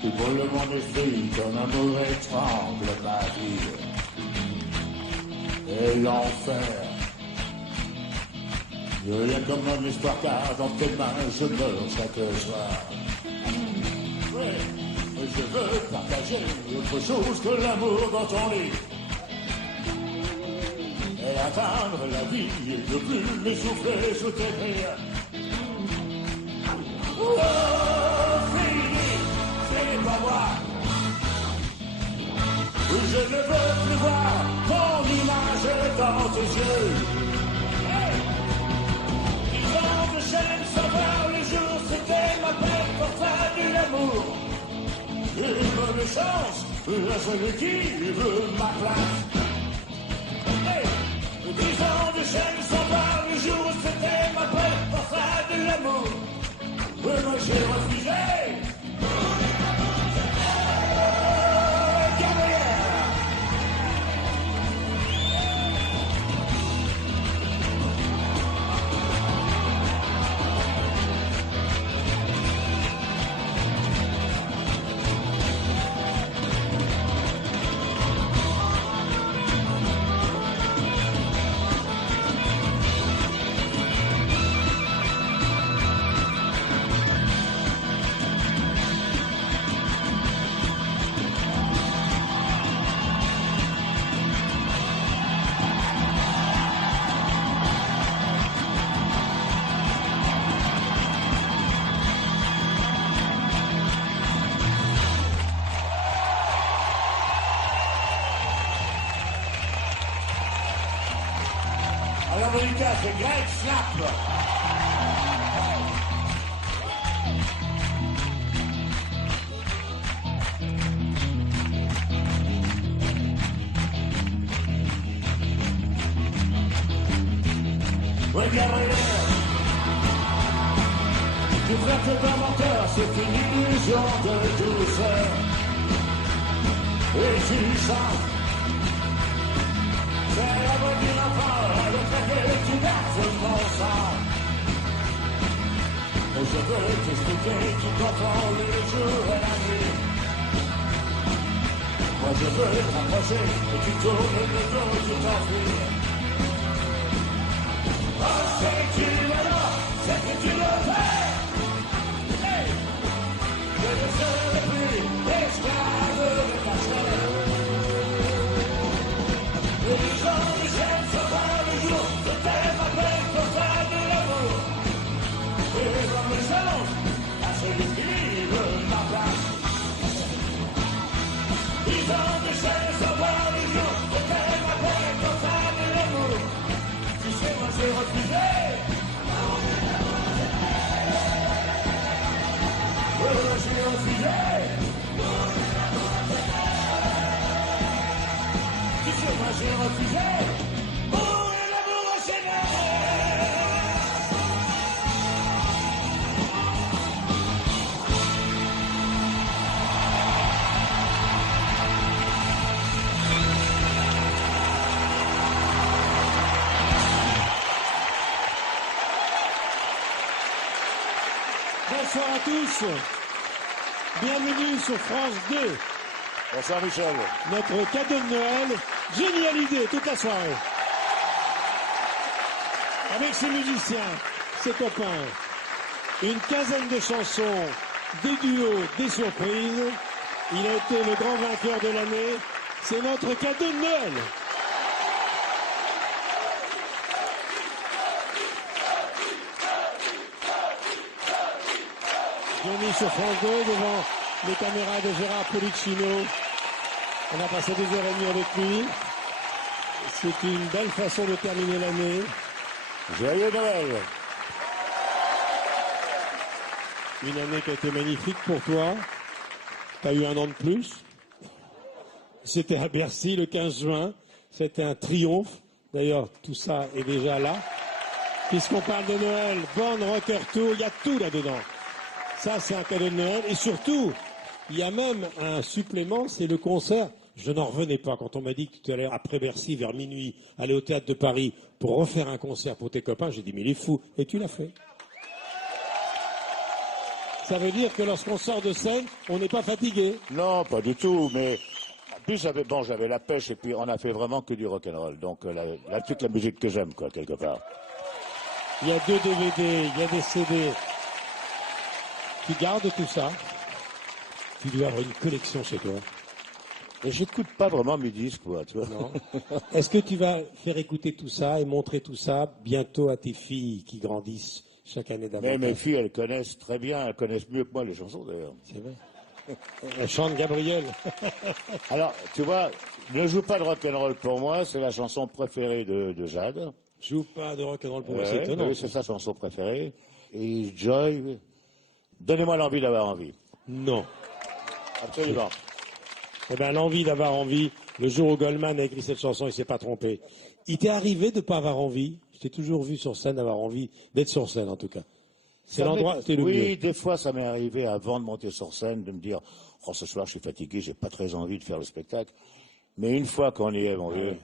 qui brûle mon esprit, ton amour étrangle ma vie. Et l'enfer, rien comme mon histoire, car dans tes mains je meurs chaque soir. Oui, mais je veux partager autre chose que l'amour dans ton lit. Et atteindre la vie et ne plus m'essouffler sous tes rires. Oh, fini, ce n'est pas moi. Je ne veux plus voir ton image dans tes yeux. Hey! 10 ans de chaîne sans voir le jour, c'était ma peine pour faire de l'amour. Une bonne chance à celui qui veut ma place. Hey! 10 ans de chaîne sans voir le jour, c'était ma peine pour faire de l'amour. Moi j'ai refusé. C'est Greg Slap. Oui, Gabriel, tu traites d'un menteur, c'est une illusion de douceur. Et tu chantes, c'est la bonne d'une enfant, le traité, tu verses mon sang. Et je veux t'expliquer, tu comprends le jour et la nuit. Moi je veux t'approcher, et tu tournes le dos, tu t'enfuis. Oh, c'est que tu l'adores, c'est que tu le fais. Hey! Je ne serai plus esclave de ta chair. Et les gens du ciel se voient le jour, c'était ma peine pour faire de l'amour. Et comme le change, à celui qui veut ma place. 10 ans de ciel se voient le jour, c'était ma peine pour faire de l'amour. Tu sais, moi j'ai refusé. Oui, moi j'ai refusé. Tu sais, moi j'ai refusé. Pour l'amour enchaîné. Bonsoir à tous. Bienvenue sur France 2. Bonsoir Michel. Notre cadeau de Noël, génial idée toute la soirée. Avec ses musiciens, ses copains, une quinzaine de chansons, des duos, des surprises. Il a été le grand vainqueur de l'année. C'est notre cadeau de Noël. Bienvenue sur France 2 devant les caméras de Gérard Policino. On a passé 2h30 avec lui. C'est une belle façon de terminer l'année. Joyeux Noël. Une année qui a été magnifique pour toi. Tu as eu un an de plus. C'était à Bercy le 15 juin. C'était un triomphe. D'ailleurs, tout ça est déjà là. Puisqu'on parle de Noël, Born Rocker Tour, il y a tout là-dedans. Ça, c'est un cadeau de Noël. Et surtout, il y a même un supplément, c'est le concert. Je n'en revenais pas quand on m'a dit que tu allais, après Bercy, vers minuit, aller au Théâtre de Paris pour refaire un concert pour tes copains. J'ai dit, mais il est fou. Et tu l'as fait. Ça veut dire que lorsqu'on sort de scène, on n'est pas fatigué. Non, pas du tout, mais en plus j'avais la pêche et puis on a fait vraiment que du rock'n'roll. Donc là, toute la musique que j'aime, quoi, quelque part. Il y a 2 DVD, il y a des CD. Tu gardes tout ça. Tu dois avoir une collection chez toi. Et j'écoute pas vraiment mes disques, quoi, tu vois. Non. Est-ce que tu vas faire écouter tout ça et montrer tout ça bientôt à tes filles qui grandissent chaque année Mais davantage? mes filles, elles connaissent très bien, elles connaissent mieux que moi les chansons, d'ailleurs. C'est vrai. Elle chante Gabriel. Alors, tu vois, ne joue pas de rock'n'roll pour moi, c'est la chanson préférée de Jade. Joue pas de rock'n'roll pour moi, Ouais, c'est étonnant. oui, c'est sa chanson préférée. Et Joy, donnez-moi l'envie d'avoir envie. Non. Absolument. Eh ben, l'envie d'avoir envie, le jour où Goldman a écrit cette chanson, il s'est pas trompé. Il t'est arrivé de ne pas avoir envie? Je t'ai toujours vu sur scène avoir envie d'être sur scène, en tout cas. C'est l'endroit, c'est le Oui, mieux. des fois, ça m'est arrivé avant de monter sur scène de me dire, oh, ce soir, je suis fatigué, j'ai pas très envie de faire le spectacle. Mais une fois qu'on y est, mon vieux,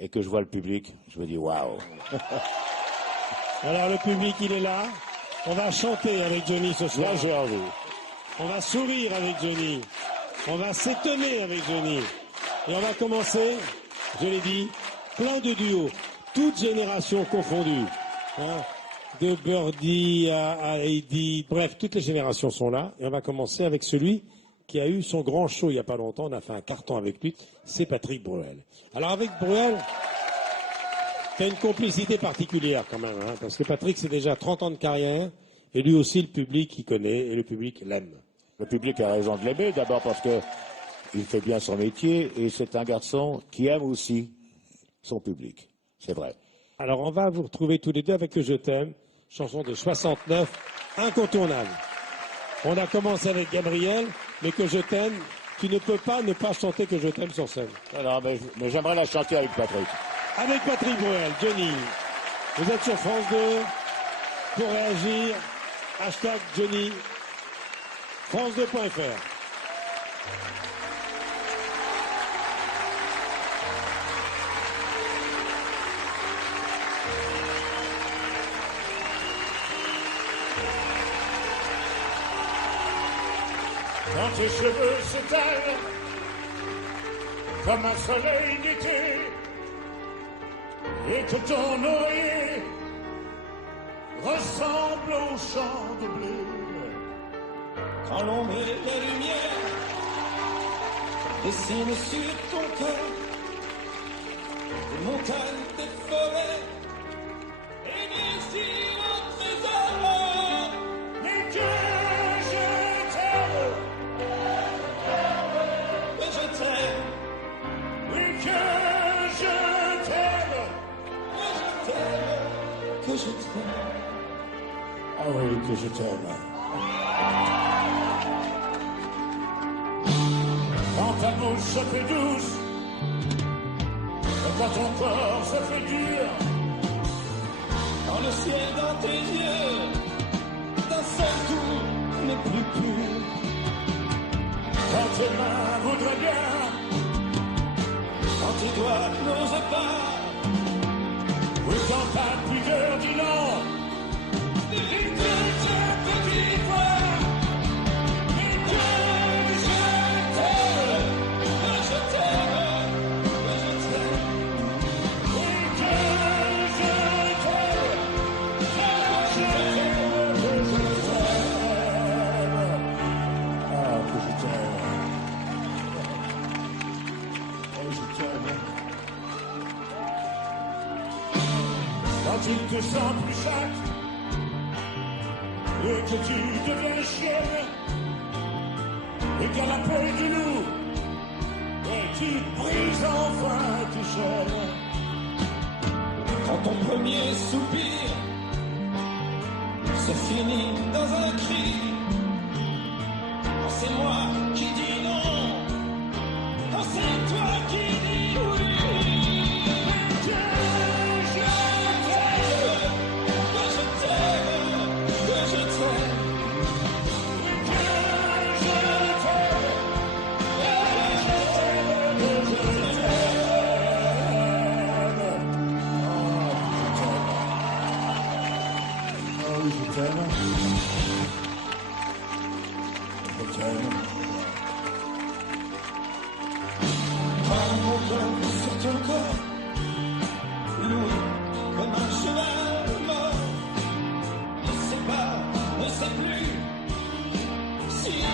et que je vois le public, je me dis, waouh. Alors, le public, il est là. On va chanter avec Johnny ce soir. Là, j'ai envie. On va sourire avec Johnny. On va s'étonner avec Johnny. Et on va commencer, je l'ai dit, plein de duos, toutes générations confondues. Hein, de Birdie à Heidi, bref, toutes les générations sont là. Et on va commencer avec celui qui a eu son grand show il n'y a pas longtemps. On a fait un carton avec lui. C'est Patrick Bruel. Alors avec Bruel, tu as une complicité particulière quand même. Hein, parce que Patrick, c'est déjà 30 ans de carrière. Et lui aussi, le public, il connaît et le public l'aime. Le public a raison de l'aimer, d'abord parce que il fait bien son métier et c'est un garçon qui aime aussi son public. C'est vrai. Alors, on va vous retrouver tous les deux avec Que je t'aime, chanson de 69, incontournable. On a commencé avec Gabriel, mais Que je t'aime, tu ne peux pas ne pas chanter Que je t'aime sur scène. Alors, mais j'aimerais la chanter avec Patrick. Avec Patrick Bruel, Johnny, vous êtes sur France 2 pour réagir. Hashtag Johnny, France2.fr. Quand tes cheveux s'étalent comme un soleil d'été et que ton oreiller ressemble au champ de blé. Quand l'on met la lumière dessine sur ton cœur des montagnes, des forêts et des îles au trésor. Mais que je t'aime, que je t'aime, oui que je t'aime, que je t'aime. Ah oui, que je t'aime. Quand ta bouche se fait douce, et quand ton corps se fait dur, quand le ciel dans tes yeux, d'un seul coup, n'est plus pur. Quand tes mains voudraient bien, quand tes doigts n'osent pas, oui, quand ta pudeur dit non. Quand il te sent plus chatte et que tu deviens chienne et qu'à la peau du loup et tu brises enfin tes chaînes. Quand ton premier soupir se finit dans un cri, quand c'est moi qui dis non, quand c'est toi qui dis oui. t'aime. Prends mon cœur sur ton corps, lourd comme un cheval mort. Ne sais pas, ne sais plus s'il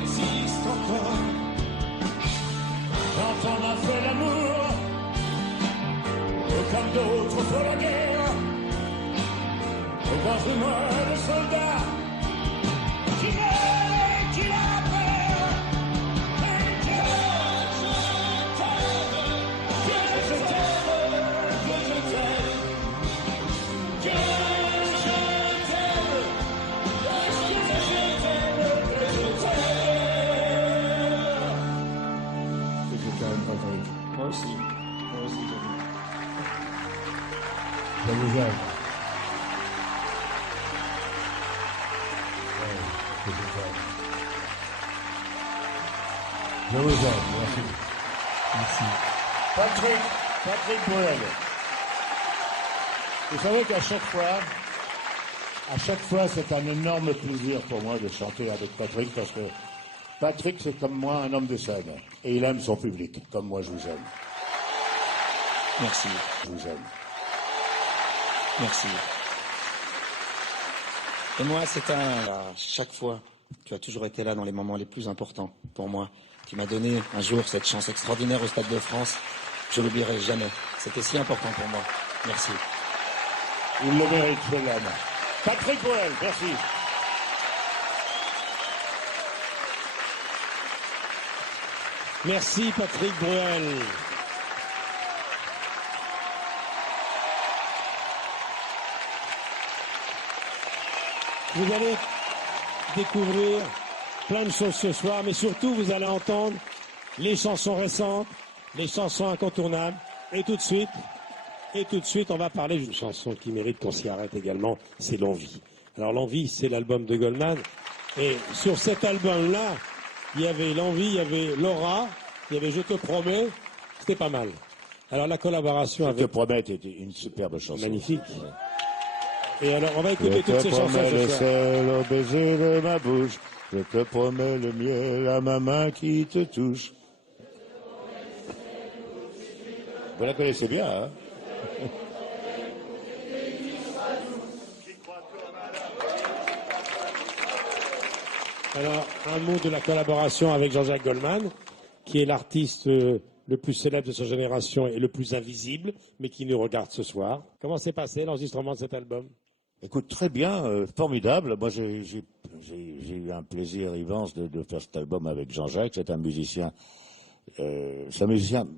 existe encore. Quand on a fait l'amour, comme d'autres pour la guerre, dans une de soldats qui meurt et qui a peur. Et que je t'aime, que je t'aime, que je t'aime, que je t'aime, que je t'aime, Patrick. Moi aussi, Je vous aime. Je vous aime, merci. Merci. Patrick Bruel. Vous savez qu'à chaque fois, c'est un énorme plaisir pour moi de chanter avec Patrick, parce que Patrick, c'est comme moi un homme de scène. Et il aime son public, comme moi je vous aime. Merci. Je vous aime. Merci. Et moi, à chaque fois, tu as toujours été là dans les moments les plus importants pour moi. Tu m'as donné un jour cette chance extraordinaire au Stade de France. Je l'oublierai jamais. C'était si important pour moi. Merci. Il le mérite, je l'aime. Patrick Bruel, merci. Merci Patrick Bruel. Vous allez découvrir plein de choses ce soir, mais surtout vous allez entendre les chansons récentes, les chansons incontournables, et tout de suite, on va parler d'une chanson qui mérite qu'on s'y arrête également, c'est L'Envie. Alors L'Envie, c'est l'album de Goldman, et sur cet album-là, il y avait L'Envie, il y avait Laura, il y avait Je te promets, c'était pas mal. Alors la collaboration Je avec... te promets, c'était une superbe chanson. Magnifique. Et alors, on va écouter toutes ces chansons Je te promets le ce soir. sel au baiser de ma bouche. Je te promets le miel à ma main qui te touche. Vous la connaissez bien, hein? Alors, un mot de la collaboration avec Jean-Jacques Goldman, qui est l'artiste le plus célèbre de sa génération et le plus invisible, mais qui nous regarde ce soir. Comment s'est passé l'enregistrement de cet album? Écoute, très bien, formidable. Moi, j'ai eu un plaisir immense de faire cet album avec Jean-Jacques. C'est un musicien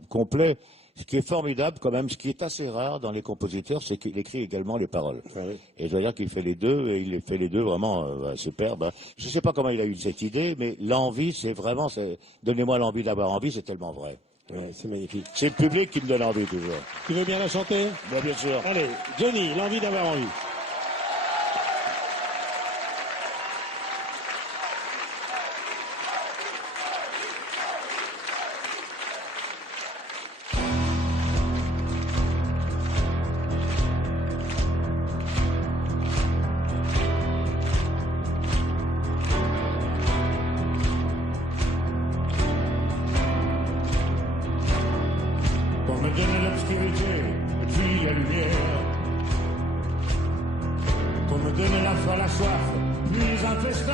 complet. Ce qui est formidable, quand même, ce qui est assez rare dans les compositeurs, c'est qu'il écrit également les paroles. Oui. Et je dois dire qu'il fait les deux, et il fait les deux vraiment superbe. Je ne sais pas comment il a eu cette idée, mais l'envie, c'est vraiment, donnez-moi l'envie d'avoir envie, c'est tellement vrai. Ouais, c'est magnifique. C'est le public qui me donne envie toujours. Tu veux bien la chanter? Bien sûr. Allez, Johnny, L'Envie d'avoir envie. Pour me donner l'obscurité et puis la lumière. Pour me donner la faim, la soif, puis un festin.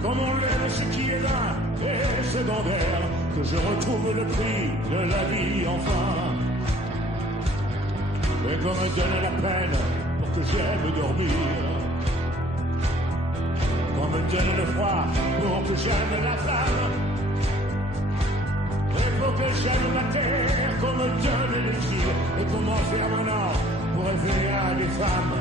Comme on lève ce qui est là et secondaire, que je retrouve le prix de la vie enfin. Et qu'on me donne la peine pour que j'aime dormir. Qu'on me donne le froid pour que j'aime la flamme. Il faut que j'aime la terre, qu'on me donne l'exil et qu'on m'enferme maintenant pour rêver à des femmes.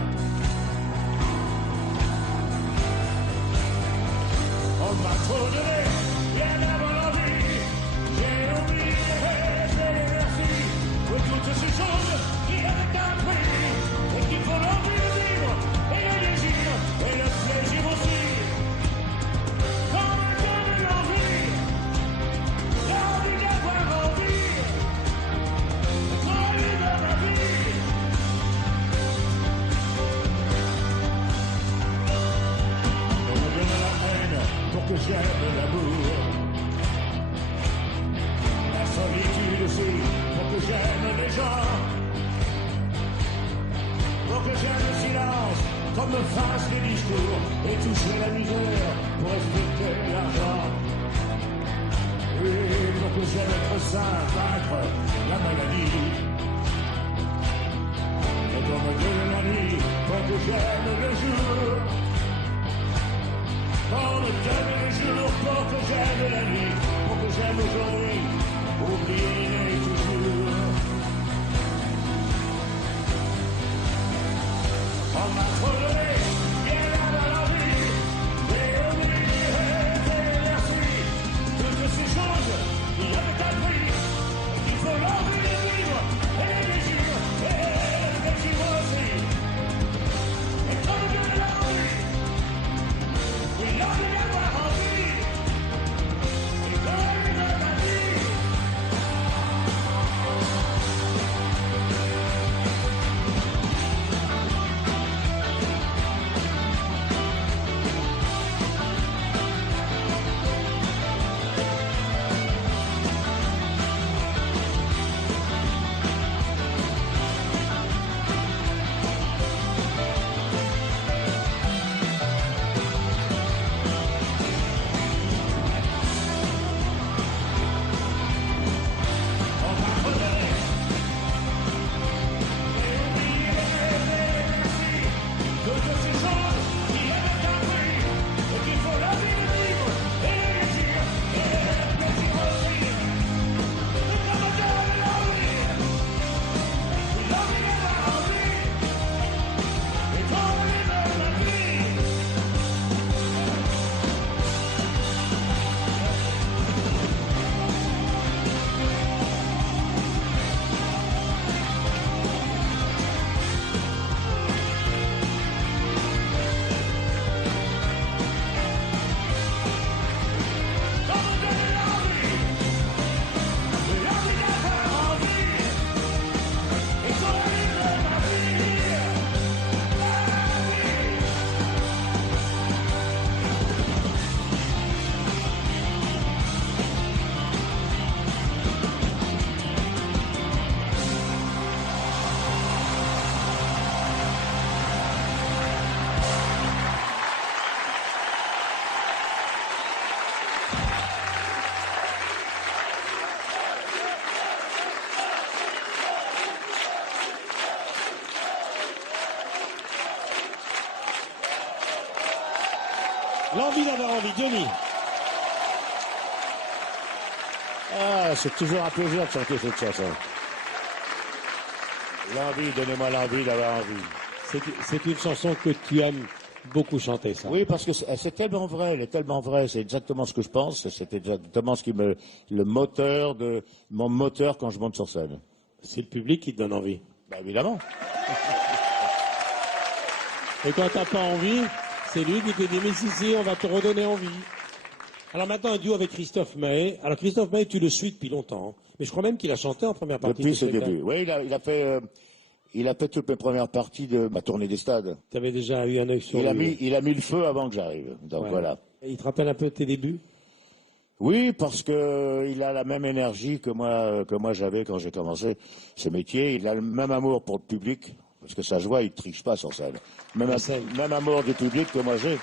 On m'a trop donné, bien avant l'envie. J'ai oublié, j'ai les merci pour toutes ces choses qui avaient un prix et qui font l'envie de vivre et le désir et le plaisir aussi. Qu'on me donne l'envie. L'envie d'avoir envie, d'être libre dans ma vie. On me donne toucher la misère, pour respecter l'argent. Oui, pour que j'aime être sain, vaincre la maladie. Et pour me donner la nuit, pour que j'aime le jour. Pour me donner le jour, pour que j'aime la nuit, pour que j'aime aujourd'hui, oublier toujours. On m'a trop donné, bien dans la vie, et oublié, et merci. Toutes ces choses, il y a de ta prix, il faut l'envie de vivre, et les désirs, aussi. Et comme je l'ai envie, il y a envie d'avoir envie, et comme il me l'a dit. L'envie d'avoir envie, Johnny. Ah, c'est toujours un plaisir de chanter cette chanson. L'envie, donnez-moi l'envie d'avoir envie. C'est une chanson que tu aimes beaucoup chanter, ça. Oui, parce que c'est tellement vrai, elle est tellement vraie, c'est exactement ce que je pense, c'est exactement ce qui me, mon moteur quand je monte sur scène. C'est le public qui te donne envie. Ben, évidemment. Et quand t'as pas envie, c'est lui qui te dit, mais si, on va te redonner envie. Alors maintenant, un duo avec Christophe Maé. Alors Christophe Maé, tu le suis depuis longtemps, hein. Mais je crois même qu'il a chanté en première partie. Depuis ce début. Oui, il a fait toutes les premières parties de ma tournée des stades. Tu avais déjà eu un œil sur lui. Il a mis le feu avant que j'arrive. Donc Ouais. voilà. Et il te rappelle un peu tes débuts? Oui, parce que il a la même énergie que moi j'avais quand j'ai commencé ce métier. Il a le même amour pour le public, parce que ça se voit, il ne triche pas sur scène. Même amour du public que moi j'ai. Ouais.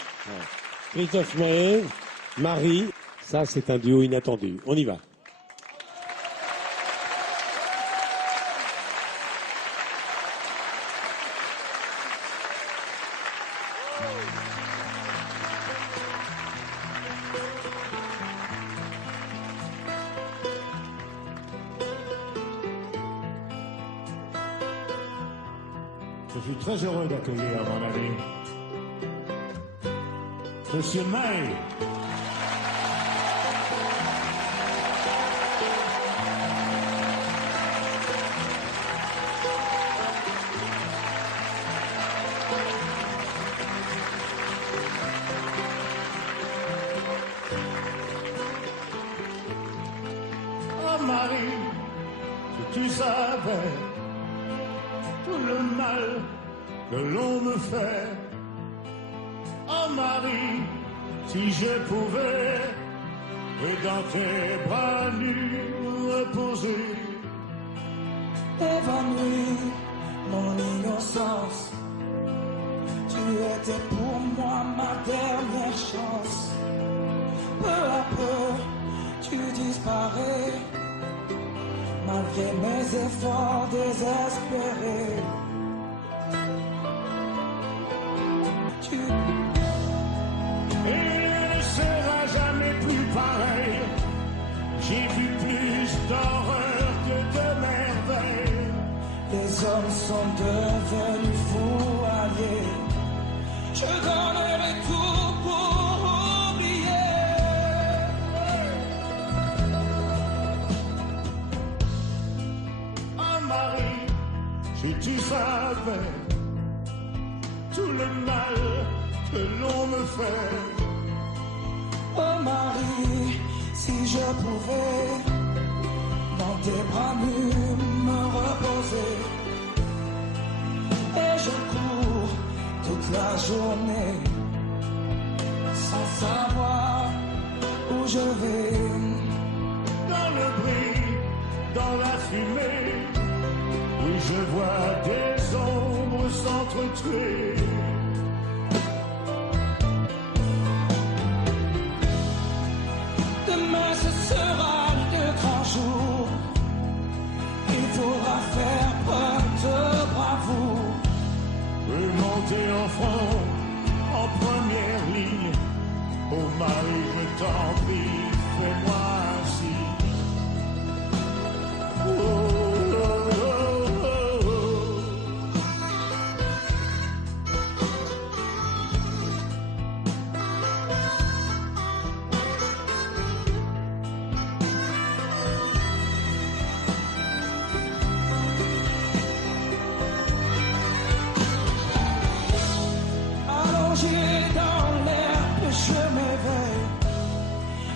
Christophe Maé, Marie, ça c'est un duo inattendu. On y va. Je suis très heureux d'accueillir mon ami, Monsieur Maé. Oh Marie, si tu savais tout le mal que l'on me fait. Oh Marie, si je pouvais dans tes bras nus reposer. Évanoui, mon innocence, tu étais pour moi ma dernière malgré mes efforts désespérés. Il ne sera jamais plus pareil. J'ai vu plus d'horreur que de merveilles. Les hommes sont devenus fous alliés. Je donnerai tout pour oublier. Oh Marie, si tu savais tout le mal que l'on me fait. Oh Marie, si je pouvais dans tes bras nus me reposer. Et je cours toute la journée sans savoir où je vais. Dans le bruit, dans la fumée, oui je vois des ombres s'entretuer. Demain ce sera le grand jour. Il faudra faire preuve de bravoure. Remonter en front, en première ligne. Oh Marie, je t'en prie, fais-moi ainsi. Oh, oh, oh, oh, oh. Allongé dans l'herbe, je m'éveille.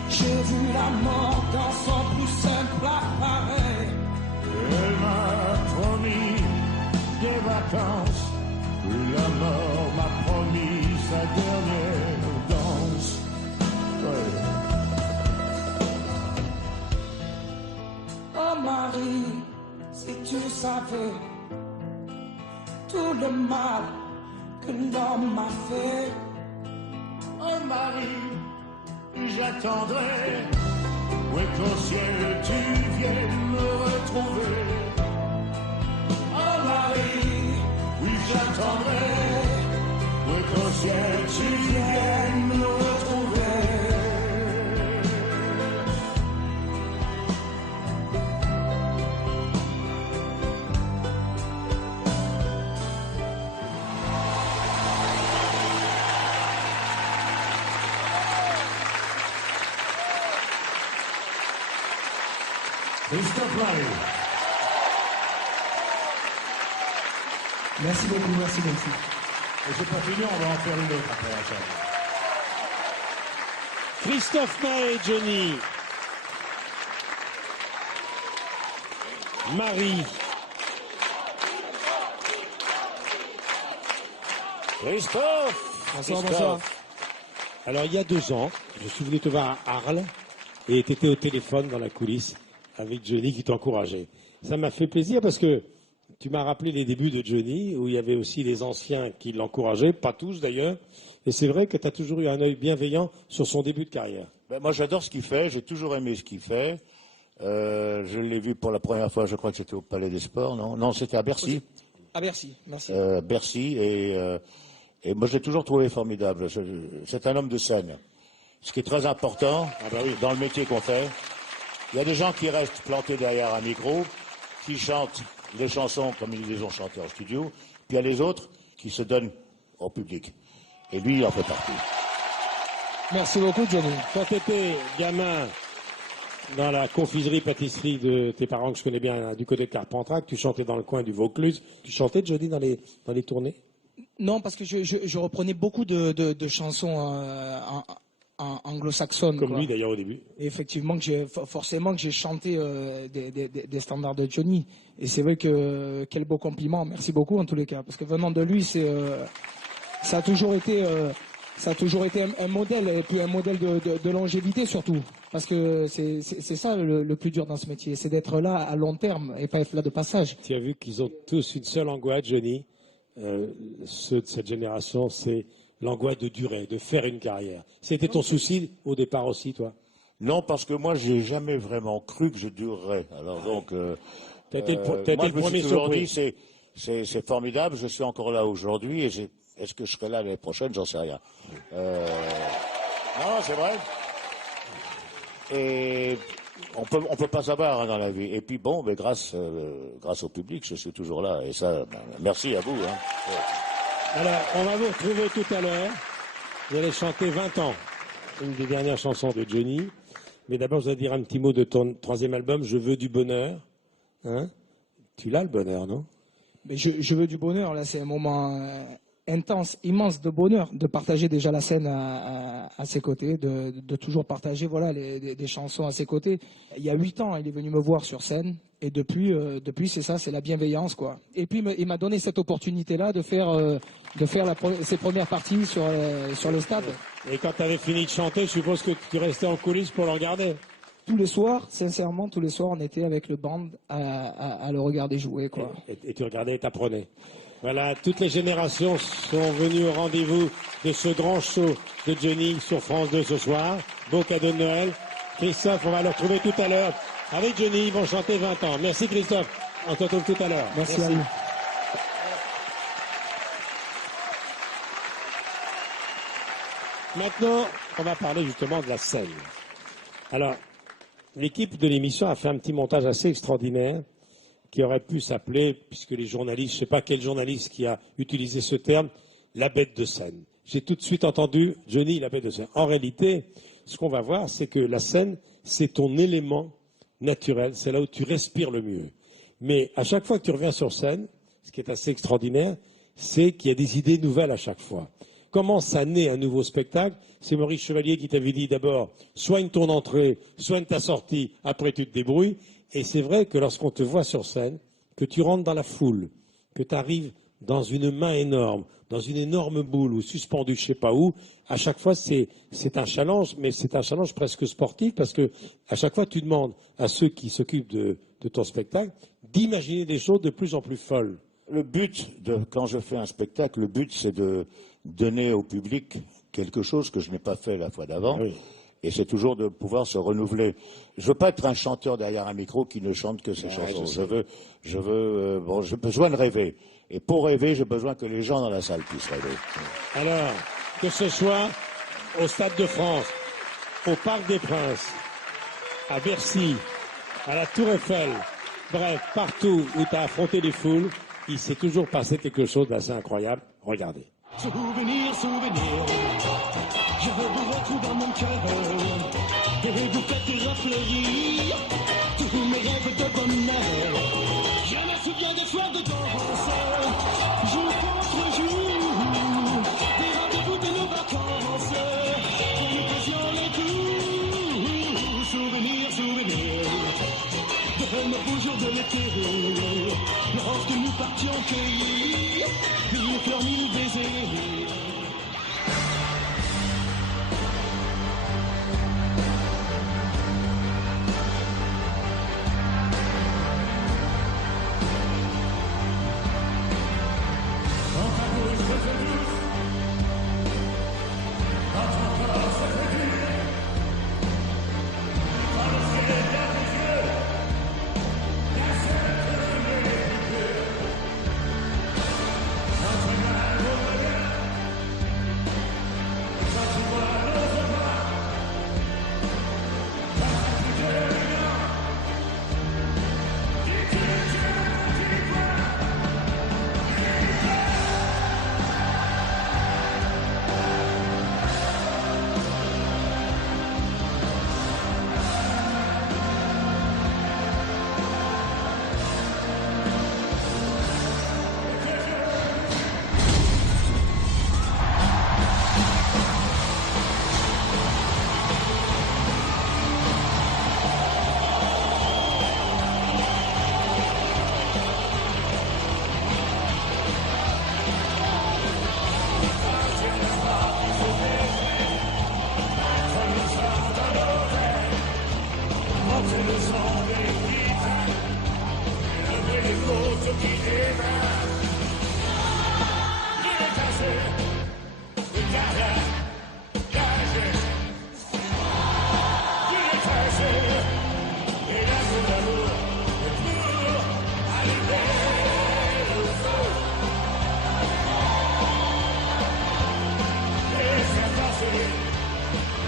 J'ai vu la mort dans son plus simple appareil. Elle m'a promis des vacances. La mort m'a promis sa dernière danse. Ouais. Oh Marie, si tu savais tout le mal que l'homme m'a fait. Oh Marie, j'attendrai, oui qu'au ciel tu viennes me retrouver. Oh Marie, oui j'attendrai, oui qu'au ciel tu viennes me retrouver. Christophe Maé. Merci beaucoup, merci. Et c'est pas fini, on va en faire une autre après la salle. Christophe Maé, Johnny. Marie. Christophe! Bonsoir, bonsoir. Alors, il y a 2 ans, je suis venu te voir à Arles et tu étais au téléphone dans la coulisse avec Johnny qui t'encourageait. Ça m'a fait plaisir parce que tu m'as rappelé les débuts de Johnny où il y avait aussi les anciens qui l'encourageaient, pas tous d'ailleurs. Et c'est vrai que tu as toujours eu un œil bienveillant sur son début de carrière. Ben, moi, j'adore ce qu'il fait. J'ai toujours aimé ce qu'il fait. Je l'ai vu pour la première fois, je crois que c'était au Palais des Sports, non? Non, c'était à Bercy. À Bercy, merci. Bercy. Et moi, je l'ai toujours trouvé formidable. C'est un homme de scène. Ce qui est très important dans le métier qu'on fait. Il y a des gens qui restent plantés derrière un micro, qui chantent les chansons comme ils les ont chantées en studio, puis il y a les autres qui se donnent au public. Et lui, il en fait partie. Merci beaucoup, Johnny. Quand tu étais gamin dans la confiserie-pâtisserie de tes parents que je connais bien du côté de Carpentras, tu chantais dans le coin du Vaucluse, tu chantais, Johnny, dans les tournées? Non, parce que je reprenais beaucoup de chansons anglo-saxonnes. Comme quoi. lui d'ailleurs au début. Et effectivement, forcément que j'ai chanté des standards de Johnny. Et c'est vrai que quel beau compliment. Merci beaucoup en tous les cas, parce que venant de lui, ça a toujours été un modèle, et puis un modèle de longévité surtout. Parce que c'est ça le plus dur dans ce métier, c'est d'être là à long terme et pas être là de passage. Tu as vu qu'ils ont tous une seule angoisse, Johnny. Ceux de cette génération, c'est l'angoisse de durer, de faire une carrière. C'était ton souci au départ aussi, toi? Non, parce que moi, j'ai jamais vraiment cru que je durerais. Alors donc, T'as été moi, le je me premier suis toujours surpris. dit, c'est formidable. Je suis encore là aujourd'hui, et est-ce que je serai là l'année prochaine? J'en sais rien. Non, c'est vrai. Et on peut pas savoir, hein, dans la vie. Et puis bon, mais grâce au public, je suis toujours là. Et ça, merci à vous. Hein. Alors, on va vous retrouver tout à l'heure. Vous allez chanter 20 ans, une des dernières chansons de Johnny. Mais d'abord, je vais dire un petit mot de ton troisième album, Je veux du bonheur. Hein? Tu l'as, le bonheur, non? Mais je veux du bonheur, là, c'est un moment intense, immense de bonheur, de partager déjà la scène à ses côtés, de toujours partager voilà, des chansons à ses côtés. Il y a 8 ans, il est venu me voir sur scène, et depuis c'est ça, c'est la bienveillance, quoi. Et puis, il m'a donné cette opportunité-là de faire ses premières parties sur le stade. Et quand tu avais fini de chanter, je suppose que tu restais en coulisses pour le regarder. Tous les soirs, sincèrement, tous les soirs, on était avec le band à le regarder jouer, quoi. Et tu regardais et t'apprenais. Voilà, toutes les générations sont venues au rendez-vous de ce grand show de Johnny sur France 2 ce soir. Beau cadeau de Noël. Christophe, on va le retrouver tout à l'heure. Avec Johnny, ils vont chanter 20 ans. Merci Christophe. On se retrouve tout à l'heure. Merci à vous. Maintenant, on va parler justement de la scène. Alors, l'équipe de l'émission a fait un petit montage assez extraordinaire qui aurait pu s'appeler, puisque les journalistes, je ne sais pas quel journaliste qui a utilisé ce terme, la bête de scène. J'ai tout de suite entendu Johnny, la bête de scène. En réalité, ce qu'on va voir, c'est que la scène, c'est ton élément naturel, c'est là où tu respires le mieux. Mais à chaque fois que tu reviens sur scène, ce qui est assez extraordinaire, c'est qu'il y a des idées nouvelles à chaque fois. Comment ça naît un nouveau spectacle? C'est Maurice Chevalier qui t'avait dit d'abord, soigne ton entrée, soigne ta sortie, après tu te débrouilles. Et c'est vrai que lorsqu'on te voit sur scène, que tu rentres dans la foule, que tu arrives dans une main énorme, dans une énorme boule ou suspendu je ne sais pas où, à chaque fois c'est un challenge, mais c'est un challenge presque sportif parce que à chaque fois tu demandes à ceux qui s'occupent de ton spectacle d'imaginer des choses de plus en plus folles. Le but, quand je fais un spectacle, le but c'est de donner au public quelque chose que je n'ai pas fait la fois d'avant. Oui. Et c'est toujours de pouvoir se renouveler. Je veux pas être un chanteur derrière un micro qui ne chante que ses chansons. J'ai besoin de rêver. Et pour rêver, j'ai besoin que les gens dans la salle puissent rêver. Alors, que ce soit au Stade de France, au Parc des Princes, à Bercy, à la Tour Eiffel, bref, partout où tu as affronté les foules, il s'est toujours passé quelque chose d'assez incroyable. Regardez. Souvenir, souvenir, je veux vous retrouver dans mon cœur, et vous faites refleurir tous mes rêves de bonheur. Je me souviens des soirs de danse, jour contre jour, des rendez-vous de nos vacances, quand nous faisions les tours. Souvenir, souvenir, de nos beaux jours de l'été, lorsque nous partions cueillir mille fleurs, mille baisers.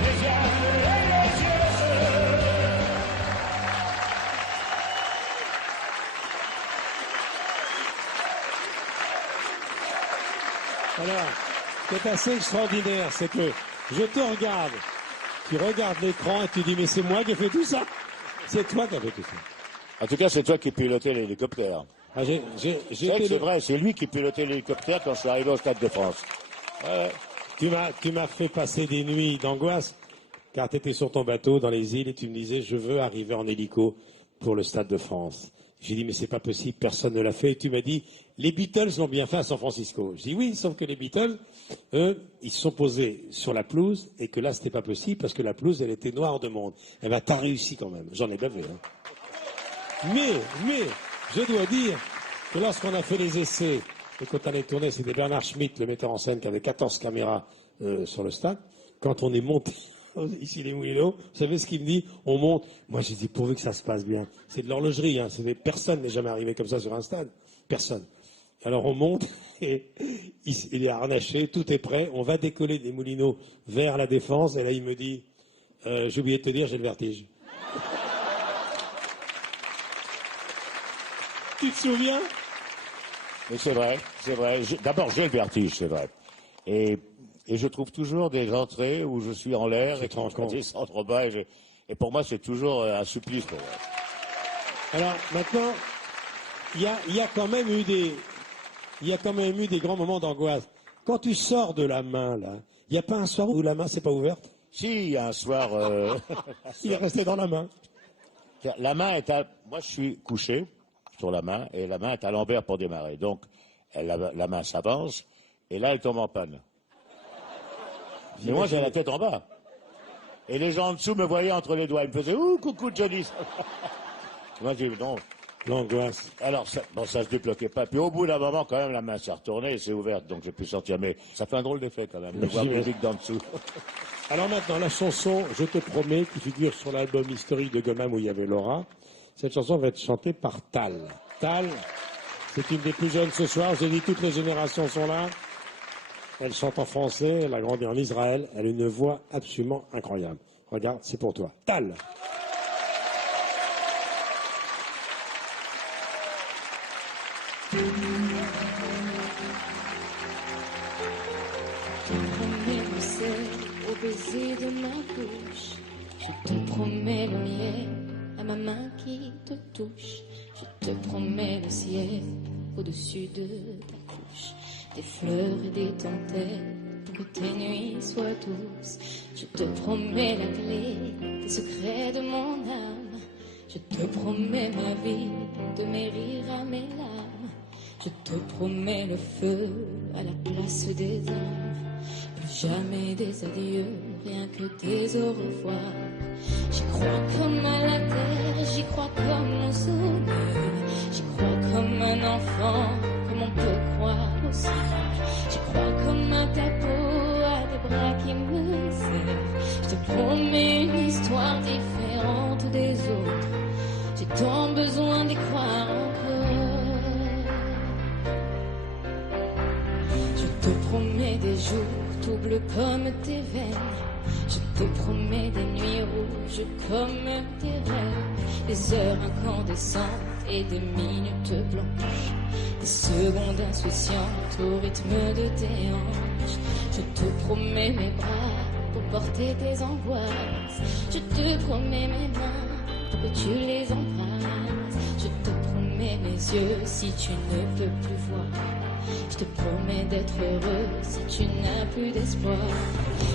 les yeux et les yeux. Alors, ce qui est assez extraordinaire, c'est que je te regarde, tu regardes l'écran et tu dis, mais c'est moi qui ai fait tout ça. C'est toi qui as fait tout ça. En tout cas, c'est toi qui pilotais l'hélicoptère. Ah, C'est vrai, c'est lui qui pilotait l'hélicoptère quand je suis arrivé au Stade de France. Tu m'as fait passer des nuits d'angoisse, car tu étais sur ton bateau dans les îles et tu me disais, je veux arriver en hélico pour le Stade de France. J'ai dit, mais c'est pas possible, personne ne l'a fait. Et tu m'as dit, les Beatles l'ont bien fait à San Francisco. Je dis, oui, sauf que les Beatles, eux, ils se sont posés sur la pelouse et que là, c'était pas possible parce que la pelouse, elle était noire de monde. Eh ben, t'as réussi quand même. J'en ai bavé, hein. Mais, je dois dire que lorsqu'on a fait les essais, et quand on allait tourner, c'était Bernard Schmitt, le metteur en scène, qui avait 14 caméras sur le stade. Quand on est monté ici les Moulineaux, vous savez ce qu'il me dit? On monte. Moi, j'ai dit, pourvu que ça se passe bien. C'est de l'horlogerie, hein. Personne n'est jamais arrivé comme ça sur un stade. Personne. Alors on monte et il est harnaché, tout est prêt. On va décoller des Moulineaux vers la Défense. Et là, il me dit, j'ai oublié de te dire, j'ai le vertige. Tu te souviens? Mais c'est vrai, c'est vrai. D'abord, j'ai le vertige, c'est vrai. Et je trouve toujours des entrées où je suis en l'air et quand je descends trop bas. Et pour moi, c'est toujours un supplice pour moi. Alors maintenant, il y a quand même eu des grands moments d'angoisse. Quand tu sors de la main, là, il n'y a pas un soir où la main s'est pas ouverte? Si, il y a un soir... Il est resté dans la main. La main est à... Moi, je suis couché sur la main et la main est à l'envers pour démarrer. Donc, la main s'avance et là, elle tombe en panne. Mais moi, j'ai la tête en bas. Et les gens en dessous me voyaient entre les doigts. Ils me faisaient « Ouh, coucou, Johnny !» Moi, j'ai dit « Non. » L'angoisse. Alors, ça se débloquait pas. Puis au bout d'un moment, quand même, la main s'est retournée et s'est ouverte. Donc, j'ai pu sortir. Mais ça fait un drôle d'effet, quand même, de voir le public d'en dessous. Alors maintenant, la chanson « Je te promets » qui figure sur l'album historique de Gommam où il y avait Laura. Cette chanson va être chantée par Tal. Tal, c'est une des plus jeunes ce soir. J'ai dit toutes les générations sont là. Elle chante en français, elle a grandi en Israël. Elle a une voix absolument incroyable. Regarde, c'est pour toi. Tal. Le sel au baiser de ma bouche, je te promets le miel à ma main qui te touche, je te promets le ciel au-dessus de ta couche, des fleurs et des dentelles pour que tes nuits soient douces, je te promets la clé des secrets de mon âme, je te promets ma vie de mes rires à mes larmes, je te promets le feu à la place des âmes. Jamais des adieux, rien que des au revoir. J'y crois comme à la terre, j'y crois comme au soleil. J'y crois comme un enfant, comme on peut croire au ciel. J'y crois comme à ta peau, à des bras qui me serrent. Je te promets une histoire différente des autres. J'ai tant besoin d'y croire encore. Je te promets des jours tout bleu comme tes veines, je te promets des nuits rouges comme tes rêves, des heures incandescentes et des minutes blanches, des secondes insouciantes au rythme de tes hanches. Je te promets mes bras pour porter tes angoisses, je te promets mes mains pour que tu les embrasses, je te promets mes yeux si tu ne peux plus voir. Je te promets d'être heureux si tu n'as plus d'espoir.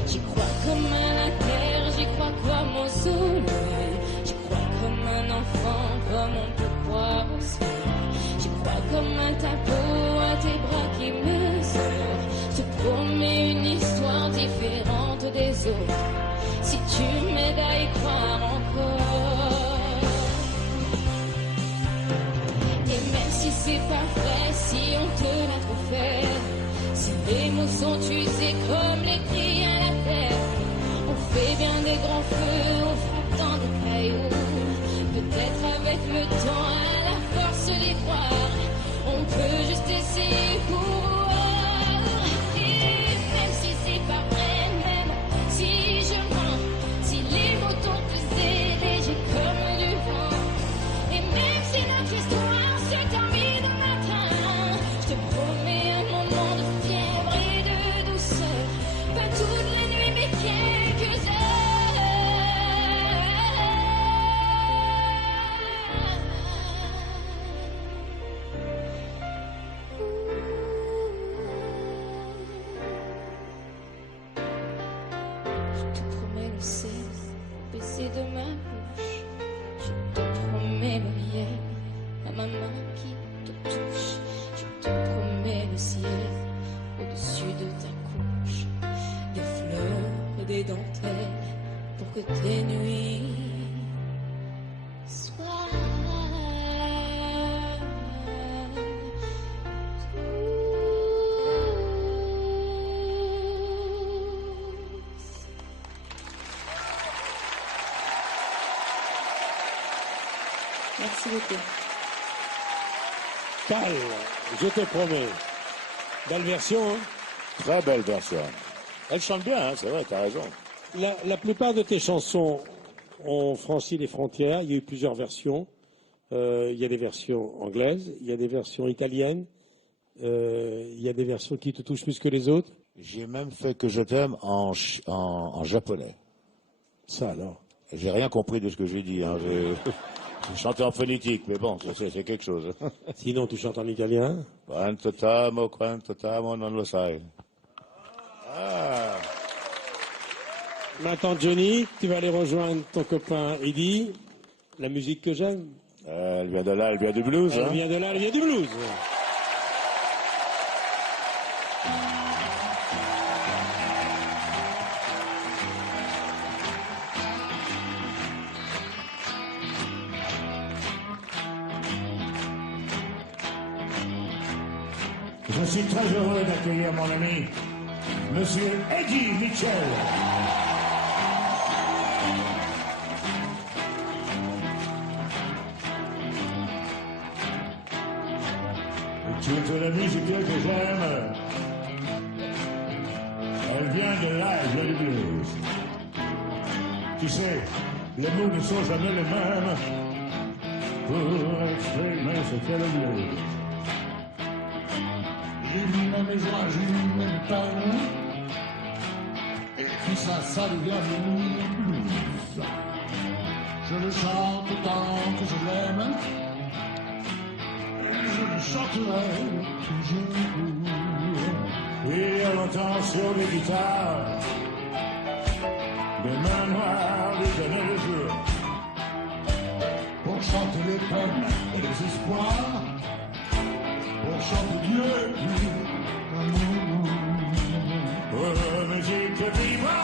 J'y crois comme à la terre, j'y crois comme au soleil. J'y crois comme un enfant, comme on peut croire au ciel. J'y crois comme à ta peau, à tes bras qui me serrent. Je te promets une histoire différente des autres. Si tu m'aides à y croire encore. Et même si c'est pas vrai, si on te l'a trop fait, si les mots sont usés comme les cris à la terre, on fait bien des grands feux, on frappe dans des cailloux. Peut-être avec le temps, à la force d'y croire, on peut juste essayer pour voir. Et même si c'est pas vrai, même si je mens, pousser au baiser de ma bouche. Je te promets le miel à ma main qui te touche. Je te promets le ciel au-dessus de ta couche. Des fleurs, des dentelles pour que tes nuits soient Merci beaucoup. Cal, je te promets. Belle version, hein. Très belle version. Elle chante bien, hein, c'est vrai, t'as raison. La plupart de tes chansons ont franchi les frontières. Il y a eu plusieurs versions. Il y a des versions anglaises, il y a des versions italiennes, il y a des versions qui te touchent plus que les autres. J'ai même fait Que je t'aime en japonais. Ça alors. J'ai rien compris de ce que j'ai dit. Hein. J'ai chanté en phonétique, mais bon, c'est quelque chose. Sinon, tu chantes en italien. Quanto t'amo, non lo sai. Ah. Maintenant, Johnny, tu vas aller rejoindre ton copain Eddie. La musique que j'aime. Elle vient de là, elle vient du blues. Elle Hein. vient de là, elle vient du blues. Je suis très heureux d'accueillir mon ami, Monsieur Eddie Mitchell. Tu es la musique que j'aime. Elle vient de l'âge du blues. Tu sais, les mots ne sont jamais les mêmes pour exprimer ce qu'est le blues. J'ai vu mes joies, j'ai vu mes peines, et tout ça, ça devient le blues. Je le chante tant que je l'aime, et je le chanterai toujours. Oui, il y a longtemps sur les guitares, des mains noires lui donnaient le jour, pour chanter les peines et les espoirs, pour chanter Dieu, l'amour. Oh, musique vivra,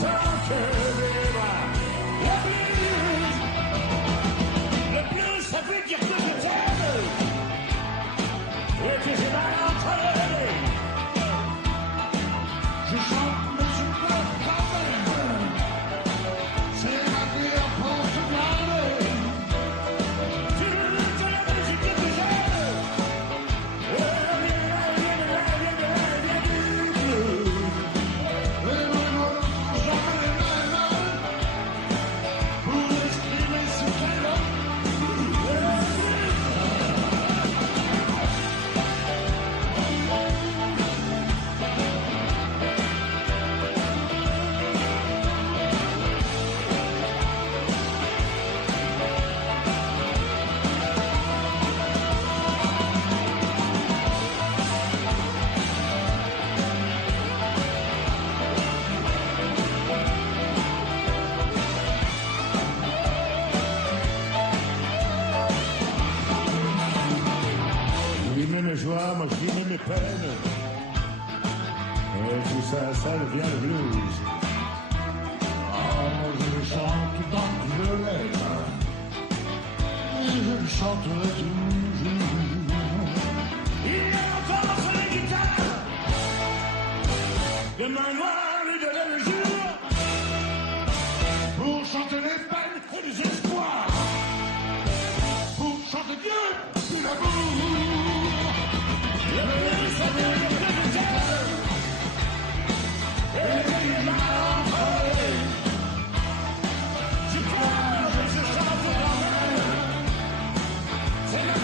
tant que vivra le blues. Le blues, ça veut dire que je t'aime, et que j'ai mal entendu. Je chante, mais je ne peux pas même. C'est ma vie à force de garder. C'est la musique que j'aime. Mes joies, moi je mets mes peines. Et tout ça, ça devient le blues. Ah, moi je le chante tant que je l'aime. Et je le chanterai toujours. Il entend sur les guitares. Des mains noires lui donnaient le jour. Pour chanter les peines et les espoirs. Pour chanter Dieu, tout l'amour. C'est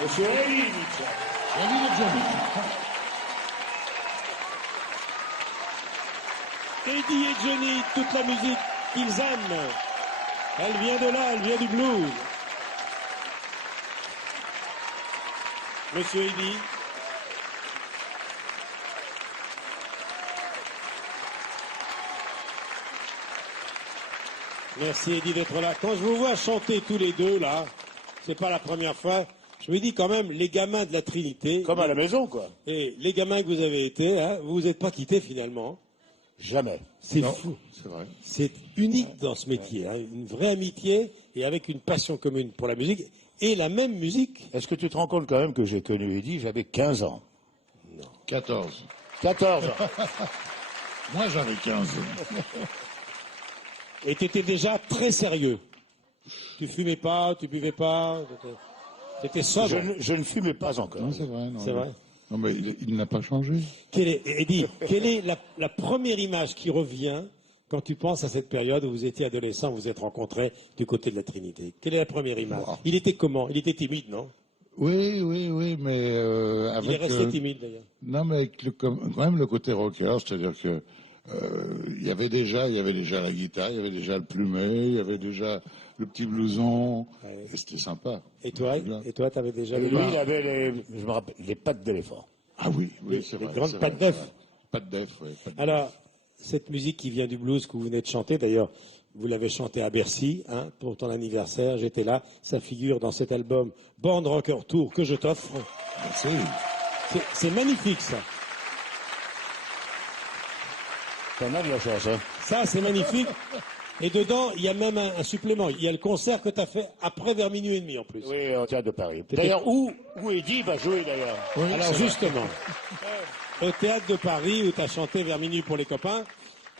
Monsieur Elie Mitchell. Eddie et Johnny, toute la musique qu'ils aiment, elle vient de là, elle vient du blues. Monsieur Eddie. Merci Eddie d'être là. Quand je vous vois chanter tous les deux là, c'est pas la première fois, je me dis quand même, les gamins de la Trinité. Comme à la maison, quoi. Et les gamins que vous avez été, hein, vous vous êtes pas quittés finalement. Jamais. C'est Non, fou. c'est vrai. C'est unique dans ce métier. Hein, une vraie amitié et avec une passion commune pour la musique et la même musique. Est-ce que tu te rends compte quand même que j'ai connu Eddie, j'avais 15 ans. 14. 14 ans. Moi, j'avais 15. Et tu étais déjà très sérieux. Tu fumais pas, tu buvais pas, t'étais sobre. Je ne fumais pas encore. Non, c'est vrai. Non, C'est vrai. Non, mais il n'a pas changé. Eddie, quelle est la première image qui revient quand tu penses à cette période où vous étiez adolescent, vous vous êtes rencontrés du côté de la Trinité? Quelle est la première image? Wow. Il était comment? Il était timide, non? Oui, mais avec... Il est resté timide d'ailleurs. Non, mais avec quand même le côté rocker, c'est-à-dire que il y avait déjà la guitare, il y avait déjà le plumet, il y avait déjà le petit blouson, et c'était sympa. Et toi, t'avais déjà Et les lui, il avait je me rappelle, les pattes d'éléphant. Ah oui, Les c'est vrai. grandes c'est pattes vrai, d'œuf. c'est vrai. Pattes d'œuf, oui. Alors, cette musique qui vient du blues que vous venez de chanter, d'ailleurs, vous l'avez chanté à Bercy, hein, pour ton anniversaire, j'étais là, ça figure dans cet album Band Rocker Tour que je t'offre. Merci. C'est magnifique ça. T'en as de la chance, hein. Ça, c'est magnifique. Et dedans, il y a même un supplément. Il y a le concert que tu as fait après vers minuit et demi en plus. Oui, au Théâtre de Paris. D'ailleurs, où Eddie va jouer, d'ailleurs. Oui, Alors c'est vrai. justement, au Théâtre de Paris où tu as chanté vers minuit pour les copains,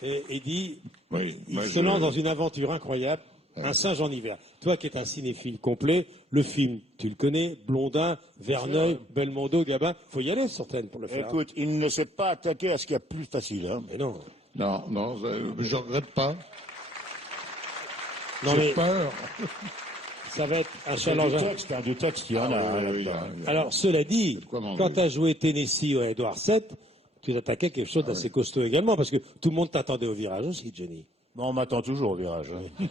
et Eddie, Oui, il moi, se lance dans une aventure incroyable, un singe en hiver. Toi qui es un cinéphile complet, le film, tu le connais, Blondin, Verneuil, Belmondo, Gabin, faut y aller sur scène pour le faire. Écoute, il ne s'est pas attaqué à ce qu'il y a plus facile, hein. Mais non. Non, je regrette pas. Non J'ai mais peur. ça va être un C'est challenge. du texte, il y en a. Ah, hein, oui, là-dedans. Alors, cela dit, de quoi manger. quand tu as joué Tennessee à Edward VII, tu t'attaquais à quelque chose d'assez costaud également, parce que tout le monde t'attendait au virage aussi, Jenny. Bon, on m'attend toujours au virage. Hein.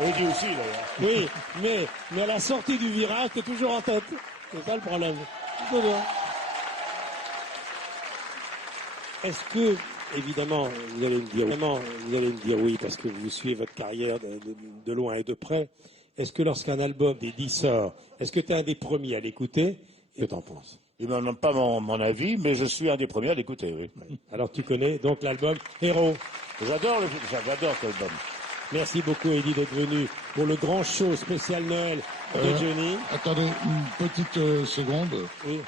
Eddie aussi, d'ailleurs. Oui, mais à la sortie du virage, tu es toujours en tête. C'est ça le problème. C'est bien. Est-ce que, évidemment, vous allez me dire oui, parce que vous suivez votre carrière de loin et de près. Est-ce que lorsqu'un album d'Eddie sort, est-ce que tu es un des premiers à l'écouter? Que t'en penses? Il n'en donne pas mon avis, mais je suis un des premiers à l'écouter, oui. Alors tu connais donc l'album Héros. J'adore cet album. Merci beaucoup Eddie d'être venu pour le grand show spécial Noël de Johnny. Attendez une petite seconde. Oui.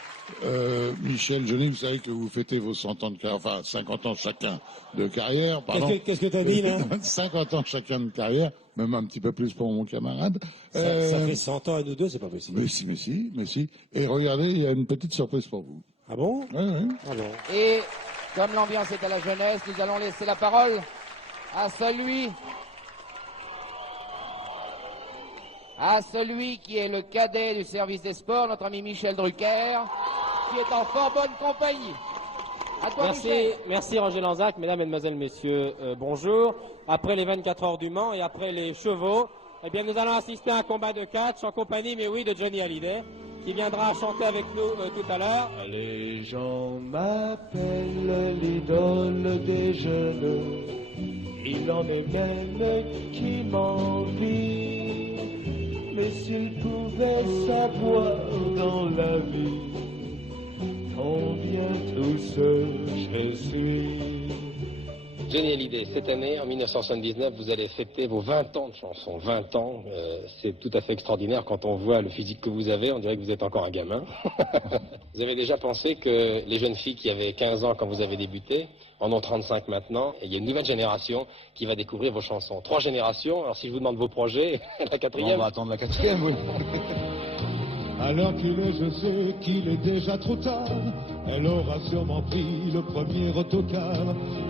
Michel, Johnny, vous savez que vous fêtez vos 100 ans de carrière, enfin 50 ans chacun de carrière, pardon. Qu'est-ce que tu as dit là? 50 ans chacun de carrière, même un petit peu plus pour mon camarade. Ça fait 100 ans à nous deux, c'est pas possible. Mais si. Et regardez, il y a une petite surprise pour vous. Ah bon? Ouais. Ah bon. Et comme l'ambiance est à la jeunesse, nous allons laisser la parole à celui qui est le cadet du service des sports, notre ami Michel Drucker, qui est en fort bonne compagnie. À toi, Michel. Merci Roger Lanzac, mesdames, mesdemoiselles, messieurs, bonjour. Après les 24 heures du Mans et après les chevaux, eh bien, nous allons assister à un combat de catch en compagnie, mais oui, de Johnny Hallyday, qui viendra chanter avec nous tout à l'heure. Les gens m'appellent l'idole des jeunes. Il en est même qui m'envie. Mais s'ils pouvaient savoir dans la vie combien tout seul je suis. Johnny Hallyday, cette année, en 1979, vous allez fêter vos 20 ans de chansons. 20 ans, c'est tout à fait extraordinaire quand on voit le physique que vous avez, on dirait que vous êtes encore un gamin. Vous avez déjà pensé que les jeunes filles qui avaient 15 ans quand vous avez débuté, en ont 35 maintenant, et il y a une nouvelle génération qui va découvrir vos chansons. 3 générations, alors si je vous demande vos projets, la 4e... On va attendre la 4e, oui. Alors je sais qu'il est déjà trop tard, elle aura sûrement pris le premier autocar.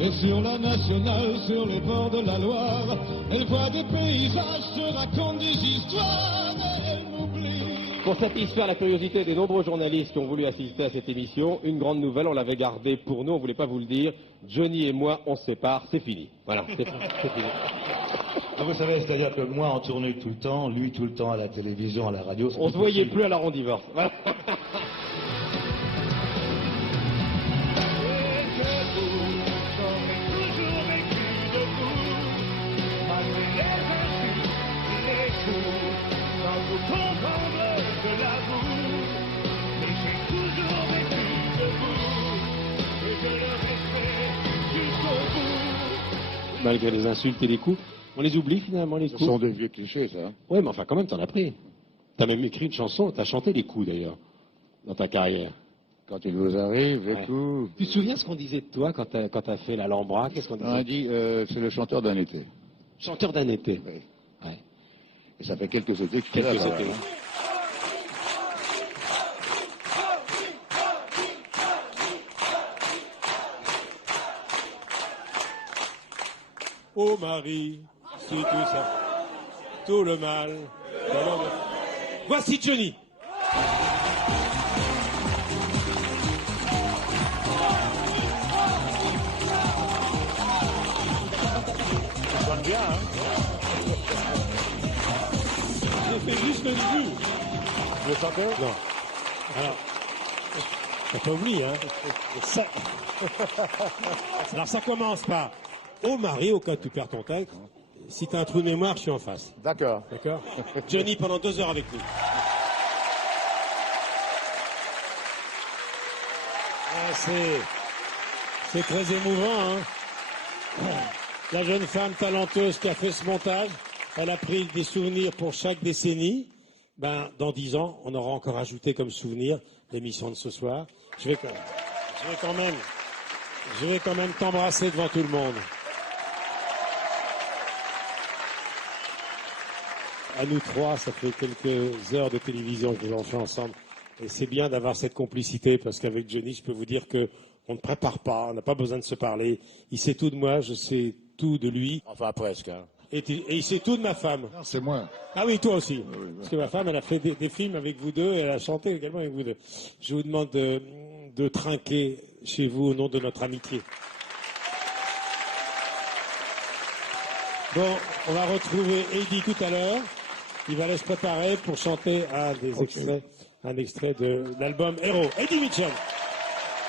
Et sur la nationale, sur les bords de la Loire, elle voit des paysages, se raconte des histoires, elle m'oublie. Pour satisfaire la curiosité des nombreux journalistes qui ont voulu assister à cette émission, une grande nouvelle, on l'avait gardée pour nous, on ne voulait pas vous le dire. Johnny et moi, on se sépare, c'est fini. Voilà, c'est fini. Vous savez, c'est-à-dire que moi en tournée tout le temps, lui tout le temps à la télévision, à la radio. On se voyait plus, alors on divorce. Voilà. Malgré les insultes et les coups, on les oublie finalement, les coups. Ce sont des vieux clichés, ça. Ouais, mais enfin, quand même, t'en as pris. T'as même écrit une chanson, t'as chanté les coups d'ailleurs, dans ta carrière. Quand il vous arrive et tout. Tu te souviens ce qu'on disait de toi quand t'as fait l'Alhambra? Qu'est-ce qu'on disait? On a dit, c'est le chanteur d'un été. Chanteur d'un été. Oui. Ouais. Et ça fait quelques étés que je suis là. Quelques quand étés. même, hein. Ô Marie, si tout ça, tout le mal. Voici Johnny. Ça sonne bien, hein. J'ai fait juste le début. Le chanteur? Non. Alors, t'as pas oublié, hein. Ça... Alors ça commence par ô Marie, au cas où tu perds ton texte. Si t'as un trou de mémoire, je suis en face. D'accord. D'accord. Johnny pendant 2 heures avec nous. Ah, c'est très émouvant, hein. La jeune femme talentueuse qui a fait ce montage, elle a pris des souvenirs pour chaque décennie. Ben, dans 10 ans, on aura encore ajouté comme souvenir l'émission de ce soir. Je vais quand même t'embrasser devant tout le monde. À nous 3, ça fait quelques heures de télévision que nous en fait ensemble. Et c'est bien d'avoir cette complicité, parce qu'avec Johnny, je peux vous dire que on ne prépare pas, on n'a pas besoin de se parler. Il sait tout de moi, je sais tout de lui. Enfin, presque, hein. Et il sait tout de ma femme. Non, c'est moi. Ah oui, toi aussi. Parce que ma femme, elle a fait des films avec vous deux, et elle a chanté également avec vous deux. Je vous demande de trinquer chez vous au nom de notre amitié. Bon, on va retrouver Eddie tout à l'heure. Il va aller se préparer pour chanter un extrait de l'album Héros. Eddie Mitchell.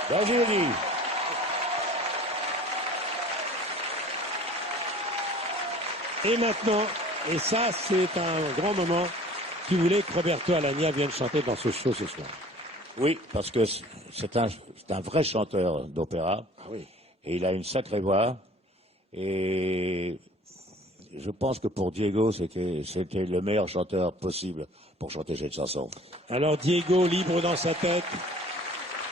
Vas-y, Eddie. Et maintenant, et ça c'est un grand moment, tu voulais que Roberto Alagna vienne chanter dans ce show ce soir. Oui, parce que c'est un vrai chanteur d'opéra. Ah oui. Et il a une sacrée voix. Et je pense que pour Diego, c'était le meilleur chanteur possible pour chanter cette chanson. Alors Diego, libre dans sa tête,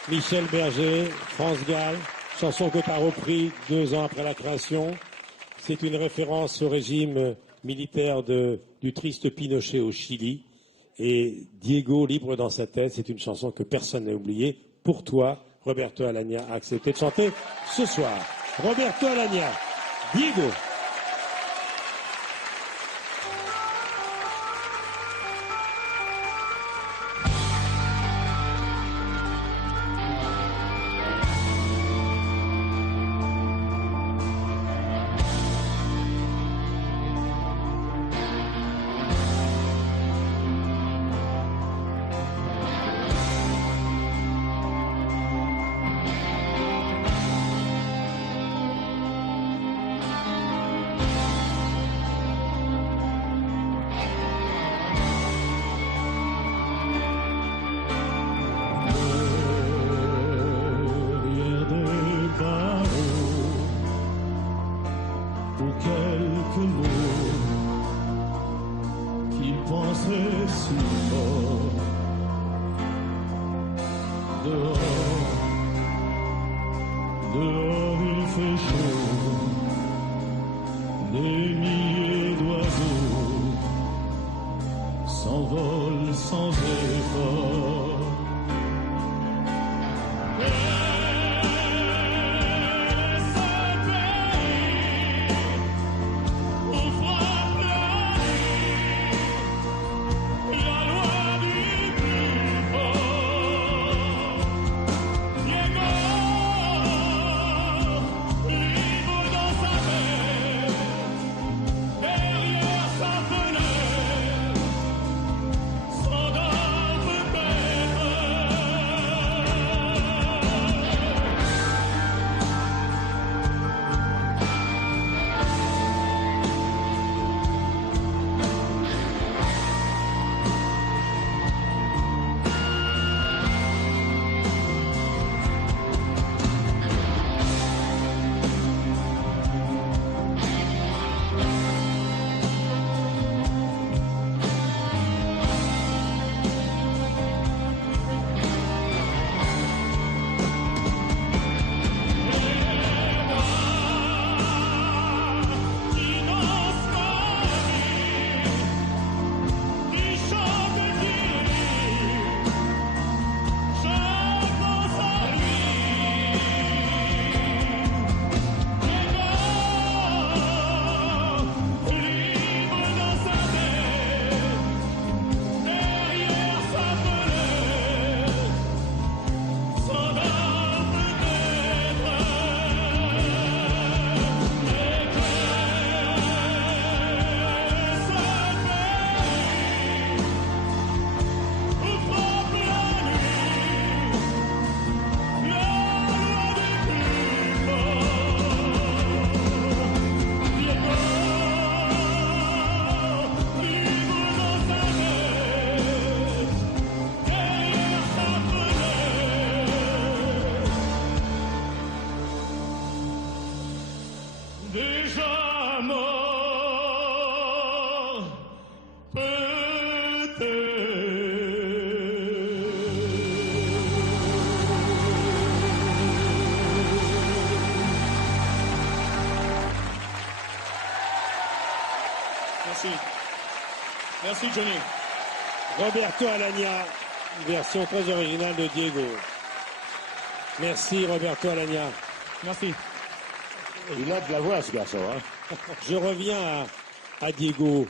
Michel Berger, France Gall, chanson que tu as repris 2 ans après la création. C'est une référence au régime militaire du triste Pinochet au Chili. Et Diego, libre dans sa tête, c'est une chanson que personne n'a oubliée. Pour toi, Roberto Alagna a accepté de chanter ce soir. Roberto Alagna, Diego. Dehors il fait chaud, des milliers d'oiseaux s'envolent sans effort. Déjà mort, peut-être. Merci. Merci Johnny. Roberto Alagna, version très originale de Diego. Merci Roberto Alagna. Merci. Il a de la voix, ce garçon. Hein. Je reviens à Diego.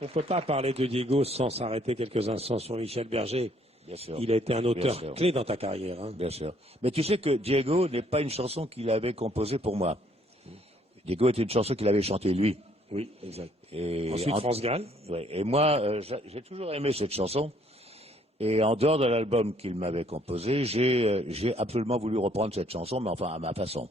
On ne peut pas parler de Diego sans s'arrêter quelques instants sur Michel Berger. Bien sûr. Il a été un auteur Bien sûr. clé dans ta carrière. Hein. Bien sûr. Mais tu sais que Diego n'est pas une chanson qu'il avait composée pour moi. Diego était une chanson qu'il avait chantée lui. Oui, exact. Et Ensuite, France Gall. Ouais. Et moi, j'ai toujours aimé cette chanson. Et en dehors de l'album qu'il m'avait composé, j'ai absolument voulu reprendre cette chanson, mais enfin à ma façon.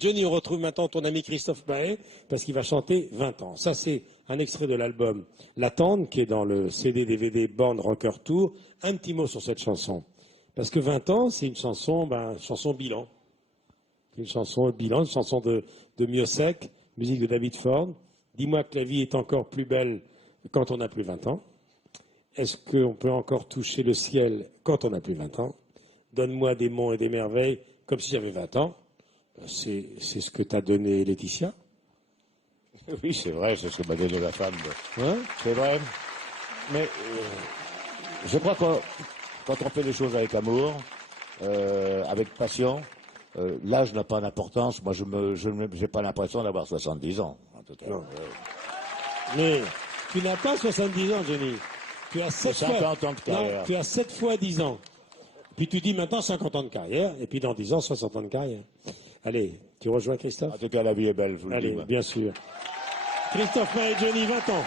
Johnny, on retrouve maintenant ton ami Christophe Maé, parce qu'il va chanter 20 ans. Ça, c'est un extrait de l'album L'Attente, qui est dans le CD-DVD Born Rocker Tour. Un petit mot sur cette chanson. Parce que 20 ans, c'est une chanson bilan. Une chanson bilan, une chanson de Miossec, musique de David Ford. Dis-moi que la vie est encore plus belle quand on n'a plus 20 ans. Est-ce qu'on peut encore toucher le ciel quand on n'a plus 20 ans? Donne-moi des monts et des merveilles comme si j'avais 20 ans. C'est ce que t'a donné Laetitia. Oui, c'est vrai, c'est ce que m'a donné la femme. Hein? C'est vrai. Mais je crois que quand on fait les choses avec amour, avec passion, l'âge n'a pas d'importance. Moi, je n'ai pas l'impression d'avoir 70 ans. En tout cas. Non. Mais tu n'as pas 70 ans, Johnny. Tu as 7 50 ans de carrière. Non, tu as 7 fois 10 ans. Puis tu dis maintenant 50 ans de carrière, et puis dans 10 ans, 60 ans de carrière. Allez, tu rejoins Christophe? En tout cas, la vie est belle, je vous le dis. Allez, Moi. bien sûr. Christophe Maé et Johnny, 20 ans.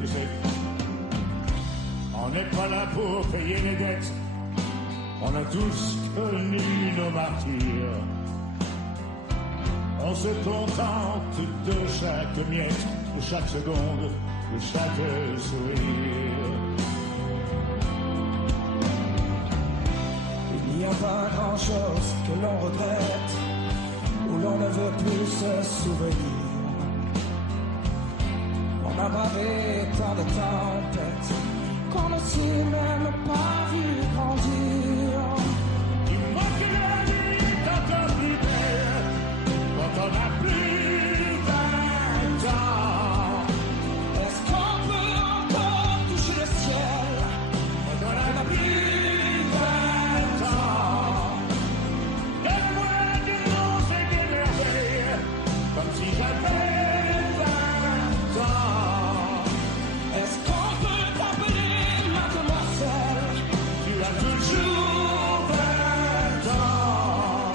Tu sais, on n'est pas là pour payer les dettes. On a tous connu nos martyrs. On se contente de chaque miette, de chaque seconde, de chaque sourire. grand-chose que l'on regrette, où l'on ne veut plus se souvenir. On a bravé tant de tempêtes qu'on ne s'est même pas vu grandir. Dis-moi que la vie est encore plus belle quand on a plus 20 ans. Est-ce qu'on peut encore toucher le ciel Quand on a plus 20 ans. Donne-moi des noms et des merveilles, comme si j'avais 20 ans. Est-ce qu'on peut t'appeler mademoiselle? Tu as toujours 20 ans.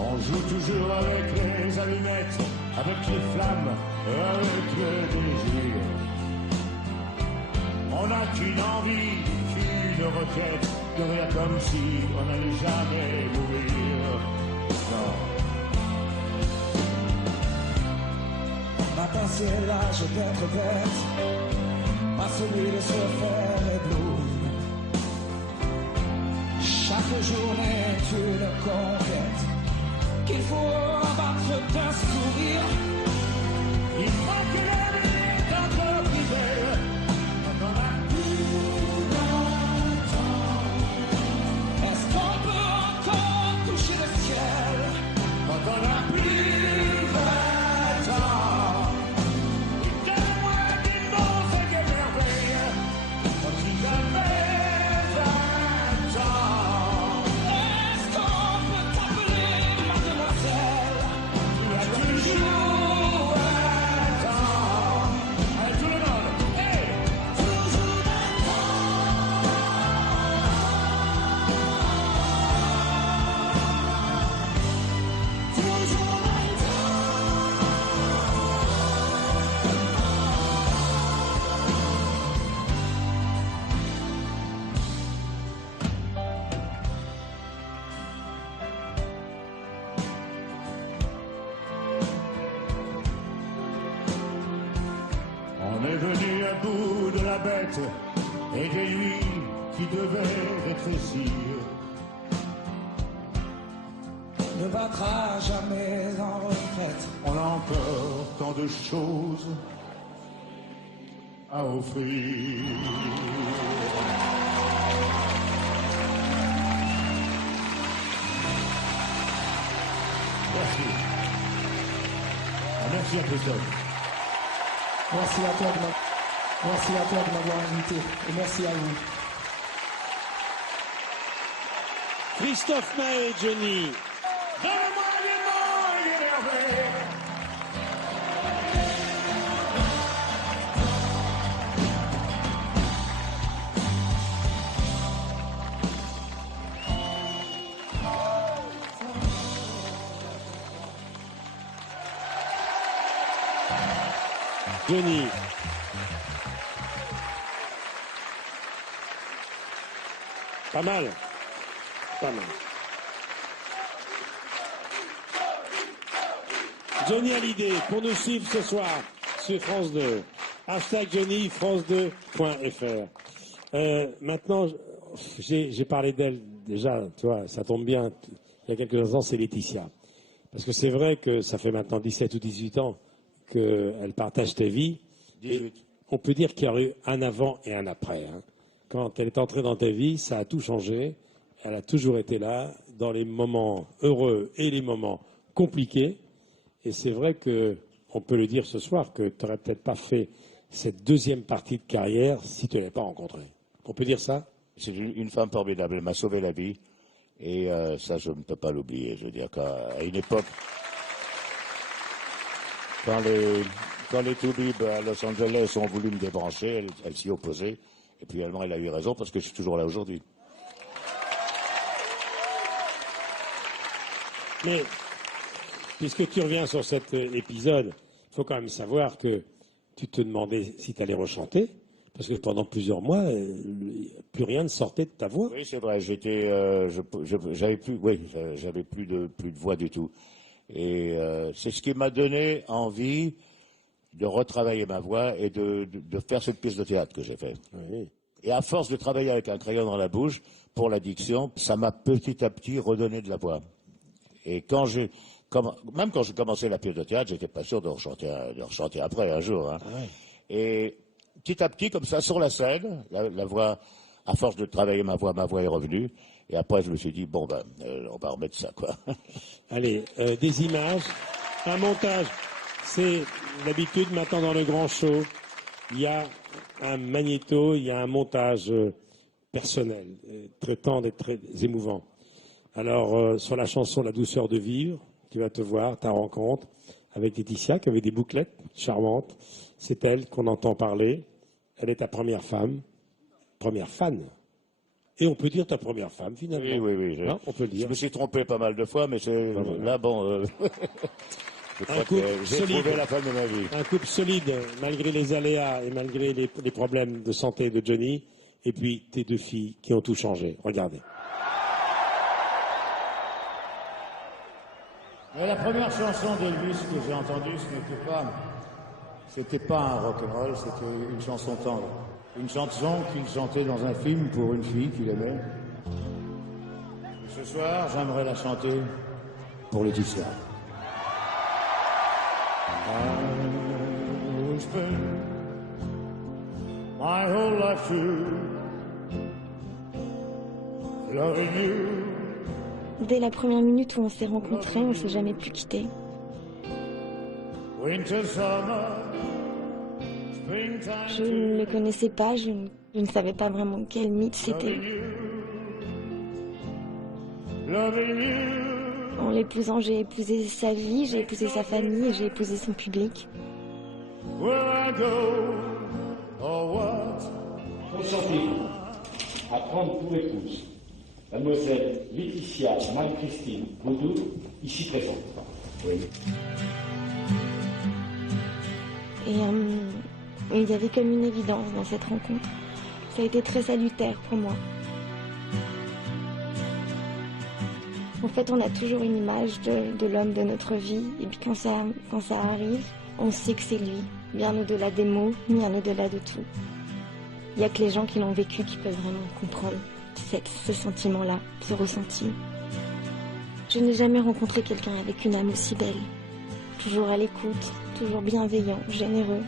On joue toujours avec les allumettes, avec les flammes, avec le désir. On n'a qu'une envie, qu'une requête, de rien comme si on n'allait jamais mourir. Non. Maintenant c'est l'âge d'être bête, pas celui de se faire éblouir. Chaque journée est une conquête qu'il faut abattre d'un sourire. Dis-moi que la vie est encore plus belle quand on a plus 20 ans. Est-ce qu'on peut encore toucher le ciel? Quand on a plus 20 ans. Donne-moi des noms et des merveilles, comme si j'avais 20 ans. Est-ce qu'on peut t'appeler mademoiselle? Tu as toujours 20 ans. Allez, tout le monde, hey! Toujours On est venu à bout de la bête et des nuits qui devaient rétrécir. ne battra jamais en retraite. On a encore tant de choses à offrir. Merci. Merci à Christophe. Merci à toi de m'avoir invité et merci à vous. Christophe Maé, Johnny. Donne-moi des mots et des merveilles. Johnny. Pas mal. Pas mal. Johnny Hallyday, pour nous suivre ce soir sur France 2. Hashtag Johnny, France2.fr. Maintenant, j'ai parlé d'elle déjà, tu vois, ça tombe bien. Il y a quelques instants, c'est Laetitia. Parce que c'est vrai que ça fait maintenant 17 ou 18 ans qu'elle partage ta vie. 18. On peut dire qu'il y aurait eu un avant et un après. Hein. Quand elle est entrée dans ta vie, ça a tout changé. Elle a toujours été là, dans les moments heureux et les moments compliqués. Et c'est vrai qu'on peut le dire ce soir, que tu n'aurais peut-être pas fait cette deuxième partie de carrière si tu ne l'avais pas rencontrée. On peut dire ça? C'est une femme formidable, elle m'a sauvé la vie. Et ça, je ne peux pas l'oublier. Je veux dire qu'à une époque, quand les Toubibs à Los Angeles ont voulu me débrancher, elle s'y opposait. Et puis finalement, elle a eu raison parce que je suis toujours là aujourd'hui. Mais, puisque tu reviens sur cet épisode, il faut quand même savoir que tu te demandais si tu allais rechanter, parce que pendant plusieurs mois, plus rien ne sortait de ta voix. Oui, c'est vrai, j'avais plus de voix du tout. Et c'est ce qui m'a donné envie de retravailler ma voix et de faire cette pièce de théâtre que j'ai faite. Oui. Et à force de travailler avec un crayon dans la bouche, pour l'addiction, ça m'a petit à petit redonné de la voix. Et même quand j'ai commencé la pièce de théâtre, j'étais pas sûr de rechanter après un jour. Hein. Ah ouais. Et petit à petit, comme ça, sur la scène, la voix, à force de travailler ma voix est revenue. Et après, je me suis dit, bon, on va remettre ça, quoi. Allez, des images, un montage. C'est l'habitude maintenant dans le grand show. Il y a un magnéto, il y a un montage personnel, très tendre et très émouvant. Alors, sur la chanson La douceur de vivre, tu vas te voir, ta rencontre avec Laetitia, qui avait des bouclettes charmantes. C'est elle qu'on entend parler. Elle est ta première femme, première fan. Et on peut dire ta première femme, finalement. Oui. Hein, on peut le dire. Je me suis trompé pas mal de fois, mais là, bon... je crois que j'ai trouvé la femme de ma vie. Un couple solide, malgré les aléas et malgré les problèmes de santé de Johnny. Et puis, tes deux filles qui ont tout changé. Regardez. La première chanson d'Elvis que j'ai entendue, c'était pas un rock'n'roll, c'était une chanson tendre. Une chanson qu'il chantait dans un film pour une fille qu'il aimait. Et ce soir, j'aimerais la chanter pour Laetitia. I will spend my whole life through loving you. Dès la première minute où on s'est rencontrés, on s'est jamais plus quittés. Winter, summer, springtime, Je ne le connaissais pas, je ne savais pas vraiment quel mythe c'était. loving you. En l'épousant, j'ai épousé sa vie, j'ai épousé sa famille et j'ai épousé son public. Where I go, or what? Consentez-vous à prendre pour épouse Mademoiselle Laetitia Marie-Christine Baudou, ici présente. Oui. Et il y avait comme une évidence dans cette rencontre. Ça a été très salutaire pour moi. En fait, on a toujours une image de l'homme de notre vie. Et puis quand ça arrive, on sait que c'est lui. Bien au-delà des mots, bien au-delà de tout. Il n'y a que les gens qui l'ont vécu qui peuvent vraiment comprendre ce sentiment-là, ce ressenti. Je n'ai jamais rencontré quelqu'un avec une âme aussi belle. Toujours à l'écoute, toujours bienveillant, généreux.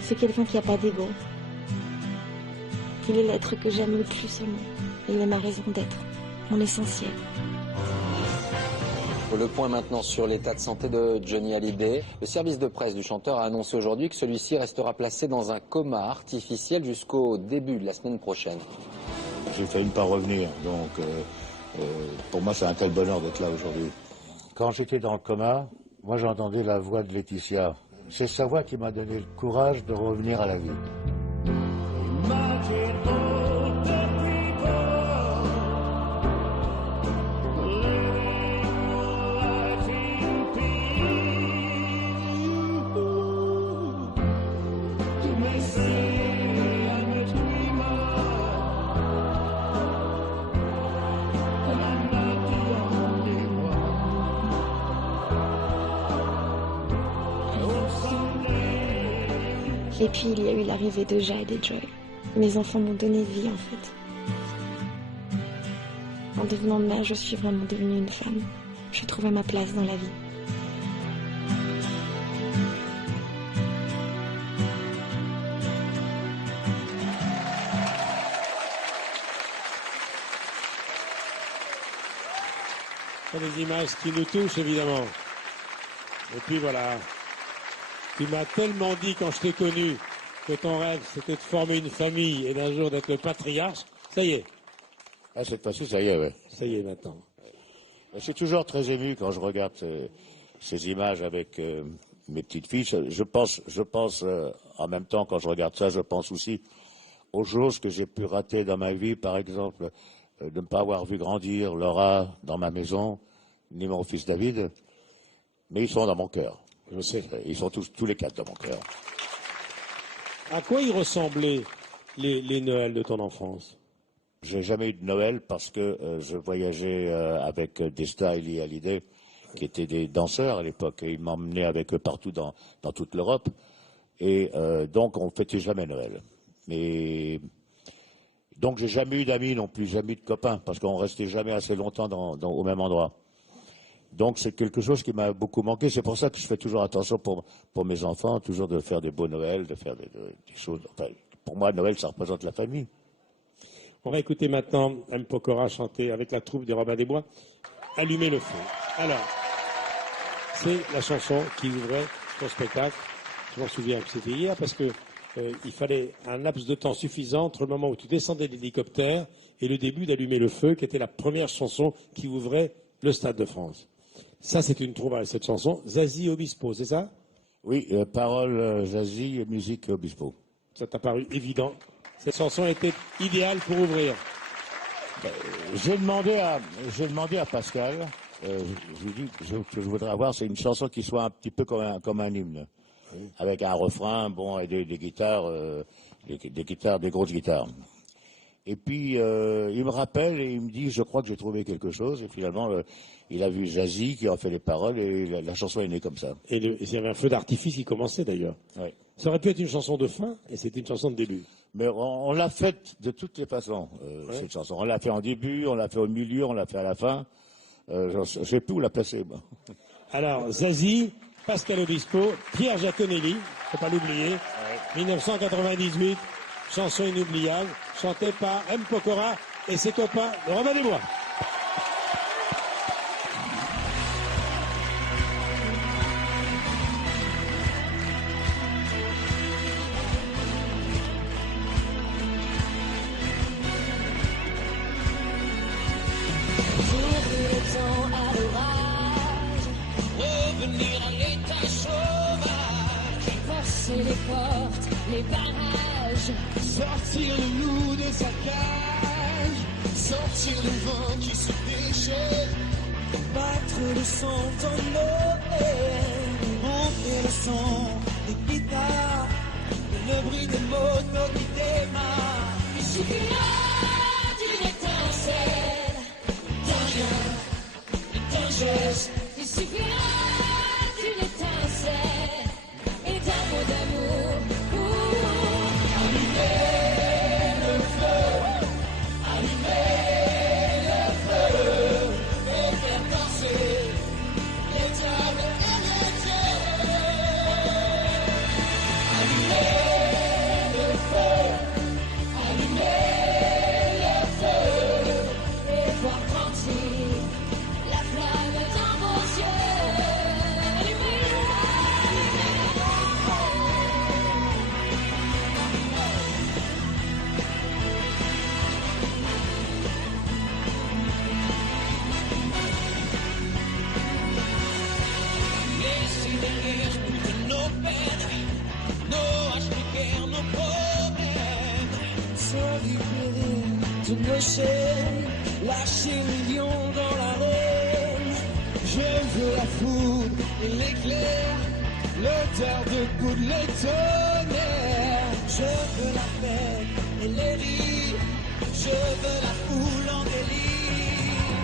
C'est quelqu'un qui n'a pas d'ego. Il est l'être que j'aime le plus au monde. Il est ma raison d'être, mon essentiel. Le point maintenant sur l'état de santé de Johnny Hallyday. Le service de presse du chanteur a annoncé aujourd'hui que celui-ci restera placé dans un coma artificiel jusqu'au début de la semaine prochaine. J'ai failli ne pas revenir, donc pour moi c'est un tel bonheur d'être là aujourd'hui. Quand j'étais dans le coma, moi j'entendais la voix de Laetitia. C'est sa voix qui m'a donné le courage de revenir à la vie. Et puis il y a eu l'arrivée de Jade et Joy. Mes enfants m'ont donné vie en fait. En devenant mère, je suis vraiment devenue une femme. Je trouvais ma place dans la vie. Ce sont des images qui nous touchent évidemment. Et puis voilà. Tu m'as tellement dit quand je t'ai connu que ton rêve c'était de former une famille et d'un jour d'être le patriarche. Ça y est. Ah, cette fois-ci, ça y est, ouais. Ça y est maintenant. Je suis toujours très ému quand je regarde ces images avec mes petites filles. Je pense en même temps, quand je regarde ça, je pense aussi aux choses que j'ai pu rater dans ma vie. Par exemple, de ne pas avoir vu grandir Laura dans ma maison, ni mon fils David. Mais ils sont dans mon cœur. Je sais. Ils sont tous les quatre dans mon cœur. À quoi ils ressemblaient les Noëls de ton enfance? J'ai jamais eu de Noël parce que je voyageais avec des stars et Hallyday, qui étaient des danseurs à l'époque. Et ils m'emmenaient avec eux partout dans toute l'Europe. Et donc, on ne fêtait jamais Noël. Mais donc j'ai jamais eu d'amis non plus, jamais eu de copains, parce qu'on restait jamais assez longtemps au même endroit. Donc c'est quelque chose qui m'a beaucoup manqué. C'est pour ça que je fais toujours attention pour mes enfants, toujours de faire des beaux Noëls, de faire des choses. Enfin, pour moi, Noël, ça représente la famille. On va écouter maintenant M. Pokora chanter avec la troupe de Robin des Bois, Allumer le feu. Alors, c'est la chanson qui ouvrait ton spectacle. Je m'en souviens que c'était hier parce que il fallait un laps de temps suffisant entre le moment où tu descendais de l'hélicoptère et le début d'Allumer le feu, qui était la première chanson qui ouvrait le Stade de France. Ça, c'est une trouvaille, cette chanson. Zazie Obispo, c'est ça? Oui, paroles Zazie, musique Obispo. Ça t'a paru évident. Cette chanson était idéale pour ouvrir. J'ai demandé à Pascal, je lui dis ce que je voudrais avoir, c'est une chanson qui soit un petit peu comme un hymne. Oui. Avec un refrain, bon, et des guitares, des grosses guitares. Et puis, il me rappelle et il me dit, je crois que j'ai trouvé quelque chose. Et finalement, il a vu Zazie qui a fait les paroles et la chanson est née comme ça. Et il y avait un feu d'artifice qui commençait d'ailleurs. Oui. Ça aurait pu être une chanson de fin et c'était une chanson de début. Mais on l'a faite de toutes les façons, cette chanson. On l'a fait en début, on l'a fait au milieu, on l'a fait à la fin. Je ne sais plus où la placer, moi. Alors, Zazie, Pascal Obispo, Pierre Giaconelli, faut pas l'oublier, 1998, chanson inoubliable, chantée par M. Pokora et ses copains de Robin des Bois. Les portes, les barrages, sortir le loup de sa cage, sortir le vent qui se déchaîne, battre le sang dans nos haines, monter le son des guitares, et le bruit des mots, nos des mains. Il suffira d'une étincelle, d'un rien, d'un geste. Il suffira d'une étincelle et d'un mot d'amour pour allumer le feu, allumer le feu et faire danser les diables et les dieux. Allumer le feu, allumer le feu et voir grandir la flamme dans vos yeux. Laissez derrière toutes nos peines, nos haches de guerre, nos problèmes. Se libérer de nos chaînes, lâcher le lion dans l'arène. Je veux la foudre et l'éclair, l'odeur de poudre, le tonnerre. Je veux la paix et les rires, je veux la foule en délire.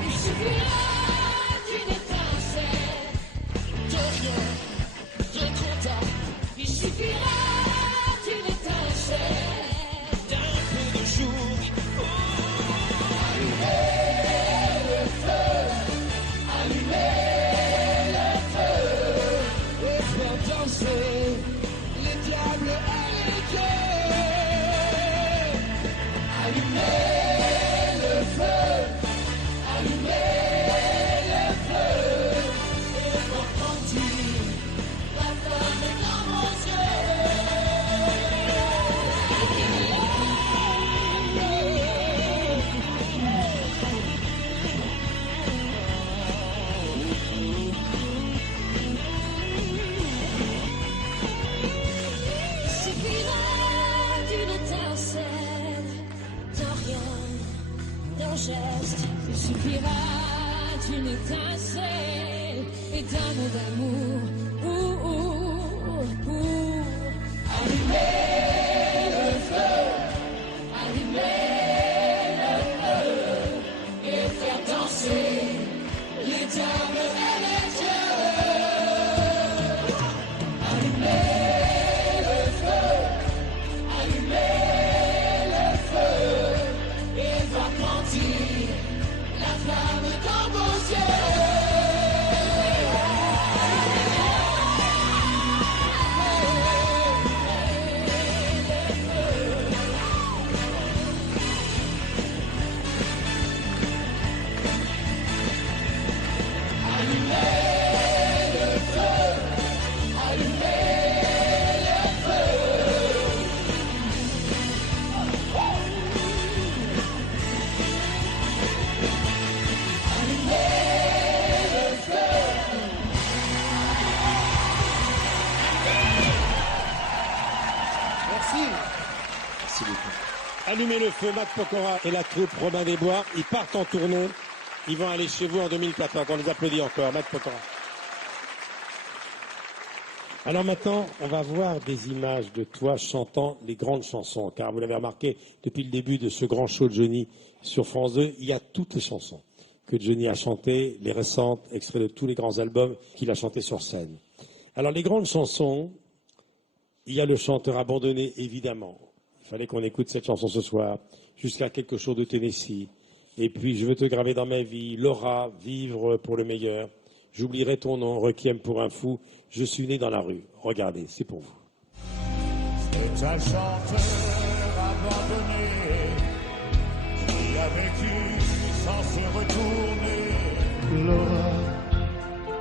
Il suffira d'une étincelle, de rien, de contact, il suffira d'une étincelle, d'un peu de jour. allumer le feu, allumer le feu, Et faire danser les diables et les dieux. allumer le feu, allumer le feu, et voir grandir la flamme dans vos Il suffira d'une étincelle, d'un rien, d'un geste. Il suffira d'une étincelle et d'un mot d'amour pour allumer le feu, allumer le feu et faire danser les diables et les dieux. Allumer le feu, allumer Merci. Merci beaucoup. Allumez le feu, Matt Pokora et la troupe Robin des Bois. Ils partent en tournée. Ils vont aller chez vous en 2014. On les applaudit encore, Matt Pokora. Alors maintenant, on va voir des images de toi chantant les grandes chansons. Car vous l'avez remarqué, depuis le début de ce grand show de Johnny sur France 2, il y a toutes les chansons que Johnny a chantées, les récentes, extraits de tous les grands albums qu'il a chantés sur scène. Alors les grandes chansons, il y a le chanteur abandonné, évidemment. Il fallait qu'on écoute cette chanson ce soir, jusqu'à quelque chose de Tennessee. Et puis, je veux te graver dans ma vie, Laura, vivre pour le meilleur. J'oublierai ton nom, Requiem pour un fou. Je suis né dans la rue. Regardez, c'est pour vous. C'est un chanteur abandonné qui a vécu sans se retourner. Laura,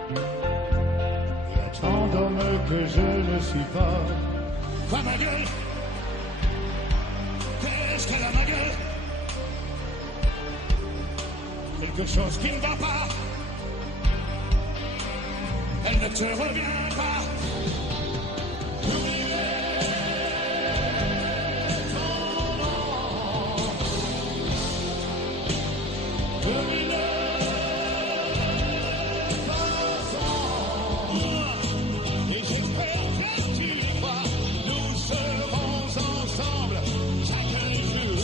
il y a tant d'hommes que je ne suis pas. Quoi, ma gueule? Qu'est-ce qu'elle a, ma gueule? Quelque chose qui ne va pas. Elle ne te revient pas. Et j'espère que tu y crois. Nous serons ensemble chaque jour.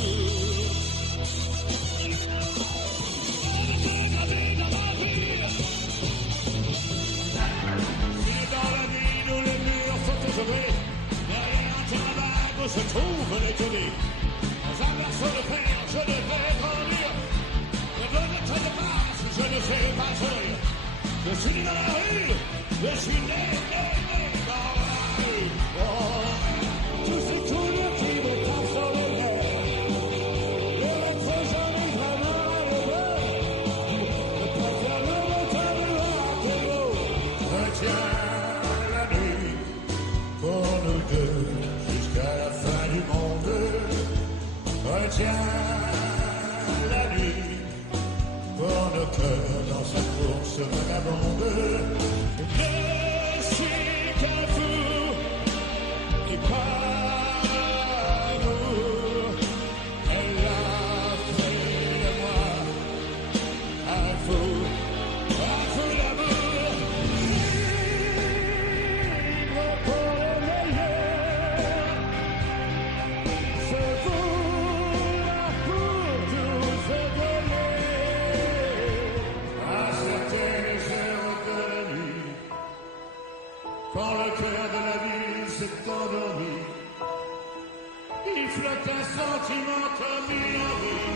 Où se trouve le Johnny. Dans un berceau de père, je devais grandir. Ne me traite pas si je ne sais pas seul. Je suis né dans la rue, je suis né dans la rue. Oh, tout ce tour qui me passe sur le cœur. Le très joli vraiment le préfère le montagne à tes mots. Retiens la nuit pour nous deux. Jusqu'à la fin du monde, retiens la nuit pour nos cœurs dans cette course vagabonde. Je suis qu'un fou et pas amour. Elle a fait de moi un fou d'amour. Libre pour le meilleur. C'est vous la pour tout se donner. À certaines heures de la nuit, quand le cœur de la ville s'est endormi, il flotte un sentiment comme une envie.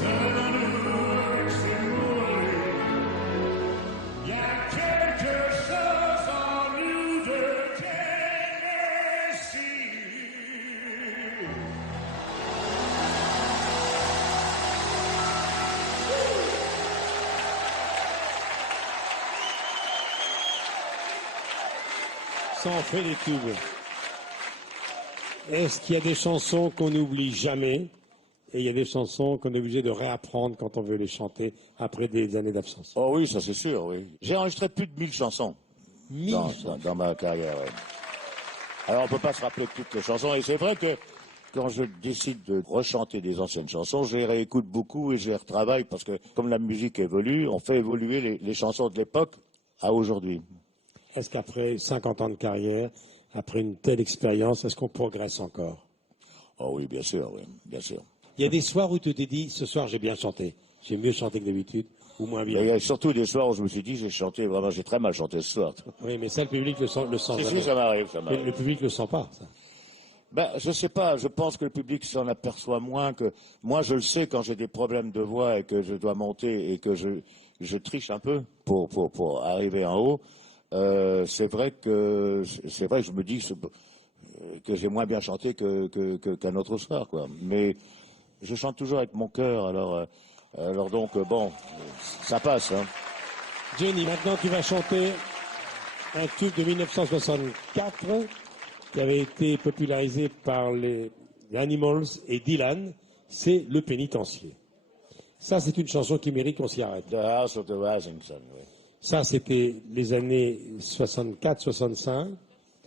Selon nous, c'est mourir. Il y a quelque chose en nous de Tennessee. Ça en fait des tubes. Est-ce qu'il y a des chansons qu'on n'oublie jamais et il y a des chansons qu'on est obligé de réapprendre quand on veut les chanter après des années d'absence? Oh oui, ça c'est sûr, oui. J'ai enregistré plus de 1000 chansons dans ma carrière. Ouais. Alors on peut pas se rappeler de toutes les chansons et c'est vrai que quand je décide de rechanter des anciennes chansons, je les réécoute beaucoup et je les retravaille parce que comme la musique évolue, on fait évoluer les chansons de l'époque à aujourd'hui. Est-ce qu'après 50 ans de carrière, après une telle expérience, est-ce qu'on progresse encore? Oh oui, bien sûr, oui, bien sûr. Il y a des soirs où tu t'es dit, ce soir j'ai bien chanté, j'ai mieux chanté que d'habitude, ou moins bien. Il y a surtout des soirs où je me suis dit, j'ai très mal chanté ce soir. Oui, mais ça, le public le sent Si, jamais. ça m'arrive. Le public le sent pas, ça. Ben, je sais pas, je pense que le public s'en aperçoit moins que... Moi, je le sais quand j'ai des problèmes de voix et que je dois monter et que je triche un peu pour arriver en haut. C'est vrai que je me dis que j'ai moins bien chanté qu'un autre soir, quoi. Mais je chante toujours avec mon cœur, alors donc bon, ça passe. Hein. Johnny, maintenant tu vas chanter un tube de 1964 qui avait été popularisé par les Animals et Dylan. C'est Le Pénitencier. Ça, c'est une chanson qui mérite qu'on s'y arrête. The House of the Rising Sun, oui. Ça, c'était les années 64-65.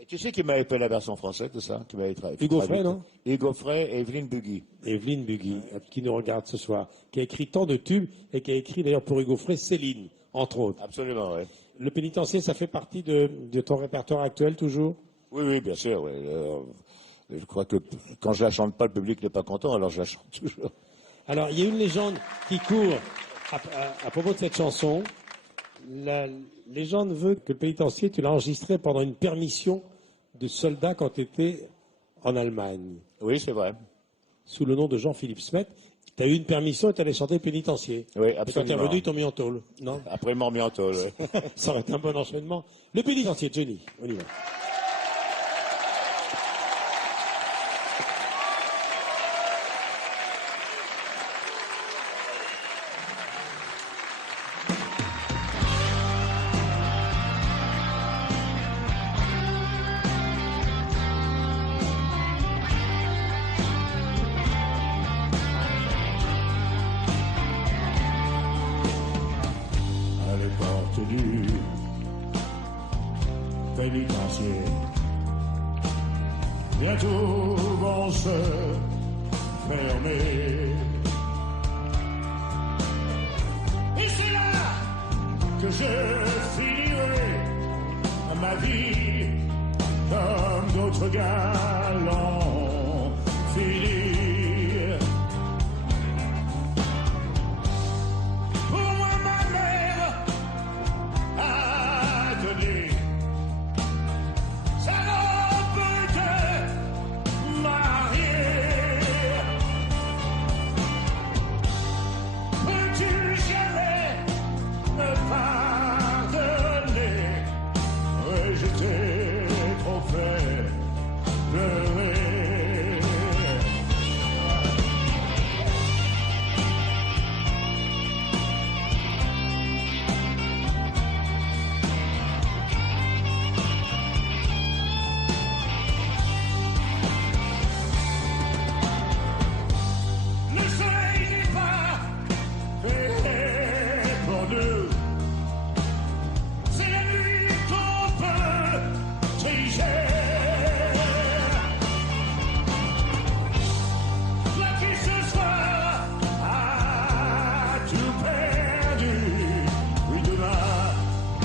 Et tu sais qui m'avait fait la version française de ça, qui m'avait Hugo Frey, non? Hugo Frey et Evelyne Bugui. Evelyne Bugui, qui nous regarde ce soir, qui a écrit tant de tubes et qui a écrit d'ailleurs pour Hugo Frey Céline, entre autres. Absolument, oui. Le pénitencier, ça fait partie de ton répertoire actuel toujours? Oui, bien sûr. Oui. Je crois que quand je la chante pas, le public n'est pas content, alors je la chante toujours. Alors, il y a une légende qui court à propos de cette chanson. La légende veut que le pénitencier, tu l'as enregistré pendant une permission de soldats quand tu étais en Allemagne. Oui, c'est vrai. Sous le nom de Jean-Philippe Smet. Tu as eu une permission et tu allais chanter pénitencier. Oui, absolument. Et quand tu es revenu, ils t'ont mis en tôle, non? Après, ils m'ont mis en tôle, oui. Ça aurait été un bon enchaînement. Le pénitencier, Johnny, on y va. À les portes du pénitencier, bientôt vont se fermer. Et c'est là que je finirai ma vie comme d'autres gars l'ont fini. Pour moi, ma mère a donné sa robe de mariée. Peux-tu jamais me pardonner? Oui, je t'ai trop fait pleurer. Le soleil n'est pas fait pour nous. C'est la nuit qu'on peut tricher. Toi qui ce soir as tout perdu, oui demain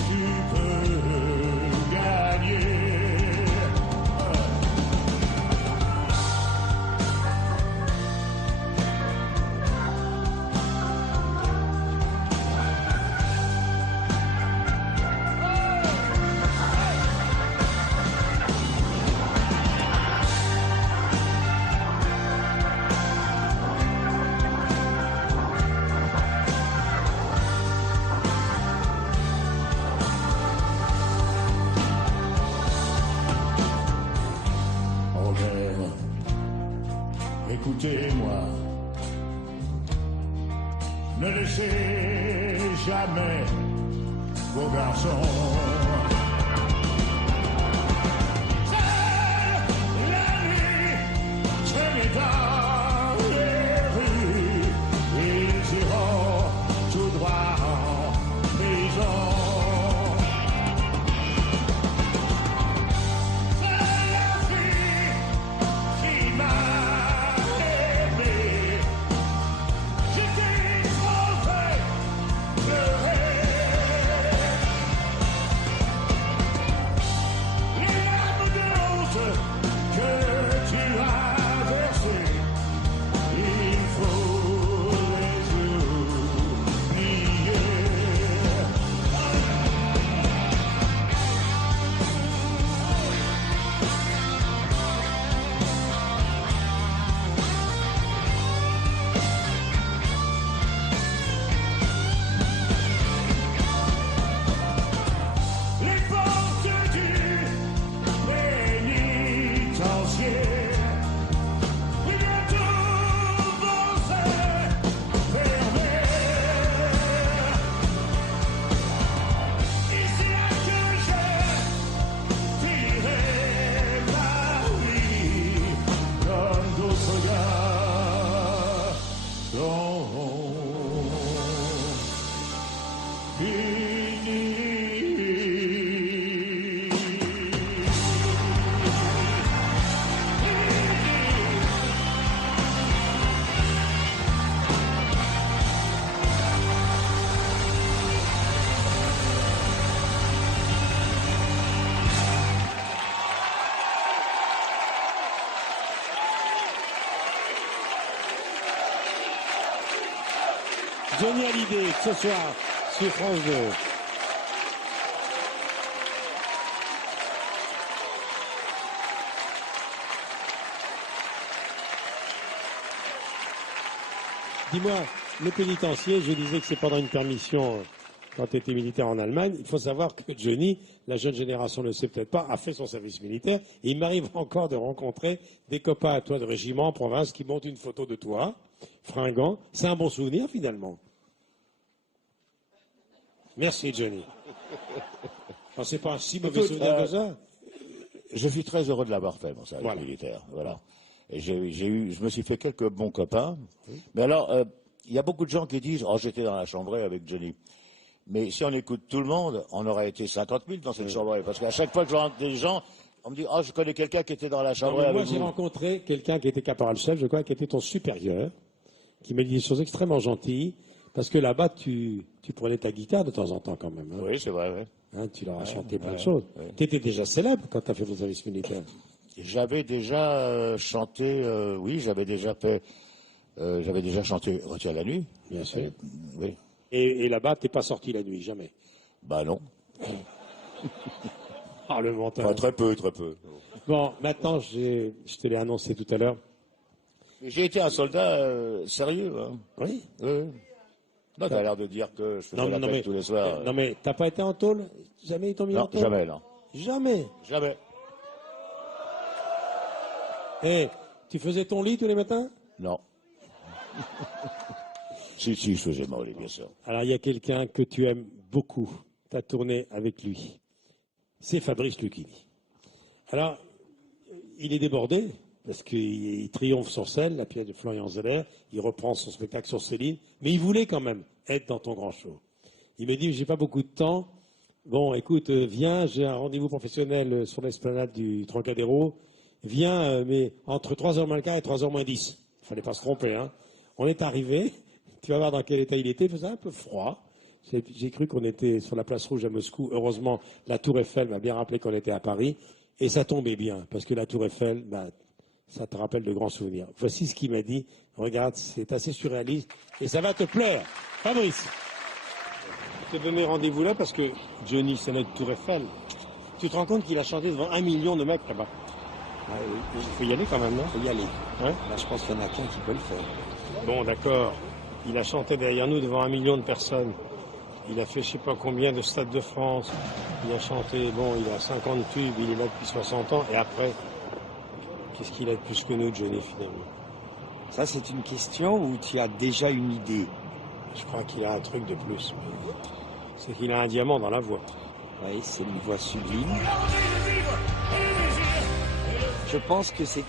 tu peux gagner. Oh mère, écoutez-moi, ne laissez jamais vos garçons seuls la nuit, traîner dans les rues, ils iront tout droit en prison. Qui m'a aimé, j'étais trop fait pleurer. Johnny Hallyday, ce soir, sur France 2. Dis-moi, le pénitencier, je disais que c'est pendant une permission quand tu étais militaire en Allemagne. Il faut savoir que Johnny, la jeune génération ne le sait peut-être pas, a fait son service militaire. Et il m'arrive encore de rencontrer des copains à toi de régiment en province qui montent une photo de toi, fringant. C'est un bon souvenir finalement. Merci Johnny. Enfin, c'est pas un si mauvais souvenir que ça. Je suis très heureux de l'avoir fait, mon service militaire. Voilà. Et je me suis fait quelques bons copains. Mais alors, il y a beaucoup de gens qui disent, oh, j'étais dans la chambrée avec Johnny. Mais si on écoute tout le monde, on aurait été 50 000 dans cette chambrée. Parce qu'à chaque fois que je rencontre des gens, on me dit, oh, je connais quelqu'un qui était dans la chambrée avec moi, vous. j'ai rencontré quelqu'un qui était caporal-chef, je crois, qui était ton supérieur, qui m'a dit des choses extrêmement gentilles. Parce que là-bas, tu prenais ta guitare de temps en temps quand même. Hein. Oui, c'est vrai, oui. Hein, tu leur as chanté plein de choses. Oui. Tu étais déjà célèbre quand tu as fait ton service militaire. J'avais déjà chanté, oui, j'avais déjà chanté Retiens la nuit. Bien sûr. Oui. Et là-bas, t'es pas sorti la nuit, jamais. Bah non. Ah, le menteur. Enfin, très peu, très peu. Bon, maintenant, je te l'ai annoncé tout à l'heure. J'ai été un soldat sérieux. Hein. Oui. Non, t'as l'air de dire que je faisais la fête tous les soirs. Non, mais t'as pas été en tôle? Jamais ils t'ont mis en tôle? Jamais, non. Jamais? Jamais. Et tu faisais ton lit tous les matins? Non. Si, je faisais mon lit, bien sûr. Alors, il y a quelqu'un que tu aimes beaucoup. Tu as tourné avec lui. C'est Fabrice Lucchini. Alors, il est débordé, parce qu'il triomphe sur scène, la pièce de Florian Zeller. Il reprend son spectacle sur Céline. Mais il voulait quand même être dans ton grand show. Il me dit, j'ai pas beaucoup de temps. Bon, écoute, viens, j'ai un rendez-vous professionnel sur l'esplanade du Trocadéro. Viens, mais entre 3h moins le quart et 3h moins 10. Il fallait pas se tromper, hein. On est arrivé. Tu vas voir dans quel état il était. Il faisait un peu froid. J'ai cru qu'on était sur la place rouge à Moscou. Heureusement, la Tour Eiffel m'a bien rappelé qu'on était à Paris. Et ça tombait bien, parce que la Tour Eiffel, ça te rappelle de grands souvenirs. Voici ce qu'il m'a dit. Regarde, c'est assez surréaliste. Et ça va te plaire. Fabrice. Je t'ai donné rendez-vous là parce que Johnny, c'est notre Tour Eiffel. Tu te rends compte qu'il a chanté devant 1 million de mecs là-bas? Ah, oui. Il faut y aller quand même, non? Il faut y aller. Ouais. Là, je pense qu'il n'y en a qu'un qui peut le faire. Bon, d'accord. Il a chanté derrière nous devant 1 million de personnes. Il a fait je sais pas combien de stades de France. Il a chanté, bon, il a 50 tubes, il est là depuis 60 ans. Et après, qu'est-ce qu'il a de plus que nous, Johnny, finalement? Ça, c'est une question où tu as déjà une idée. Je crois qu'il a un truc de plus. C'est qu'il a un diamant dans la voix. Oui, c'est une voix sublime. Je pense que c'est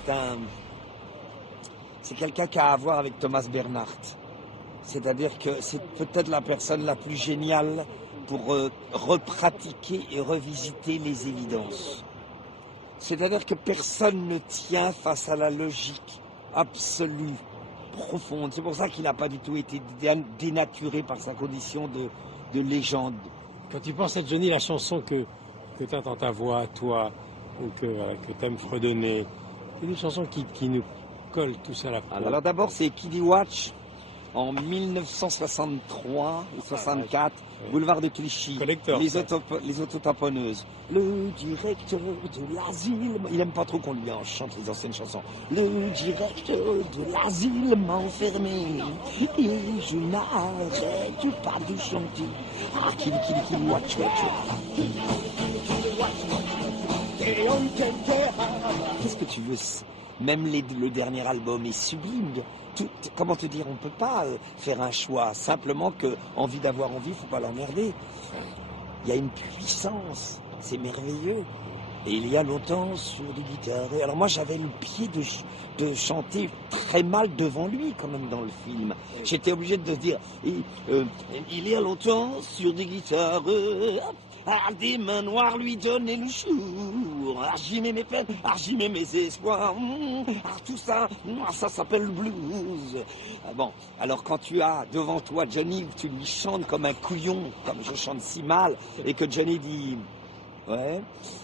quelqu'un qui a à voir avec Thomas Bernhardt. C'est-à-dire que c'est peut-être la personne la plus géniale pour repratiquer et revisiter les évidences. C'est-à-dire que personne ne tient face à la logique absolue, profonde. C'est pour ça qu'il n'a pas du tout été dénaturé par sa condition de légende. Quand tu penses à Johnny, la chanson que tu as dans ta voix, toi, ou que tu aimes fredonner, c'est des chansons qui nous collent tous à la peau. Alors d'abord, c'est Kiddie Watch. En 1963 ou 64, boulevard de Clichy, les autotamponneuses. Le directeur de l'asile, il n'aime pas trop qu'on lui en chante les anciennes chansons. Le directeur de l'asile m'a enfermé et je n'arrête pas de chanter. Ah, Kiddie Watch, Qu'est-ce que tu veux? Même le dernier album est sublime. Comment te dire, on ne peut pas faire un choix. Simplement qu'envie d'avoir envie, il ne faut pas l'emmerder. Il y a une puissance, c'est merveilleux. Et il y a longtemps sur des guitares. Alors moi j'avais le pied de chanter très mal devant lui quand même dans le film. J'étais obligé de dire, il y a longtemps sur des guitares. Des mains noires lui donnaient le jour. J'y mets mes peines, j'y mets mes espoirs. Tout ça, ça s'appelle le blues. Bon, alors quand tu as devant toi Johnny, tu lui chantes comme un couillon, comme je chante si mal, et que Johnny dit, ouais,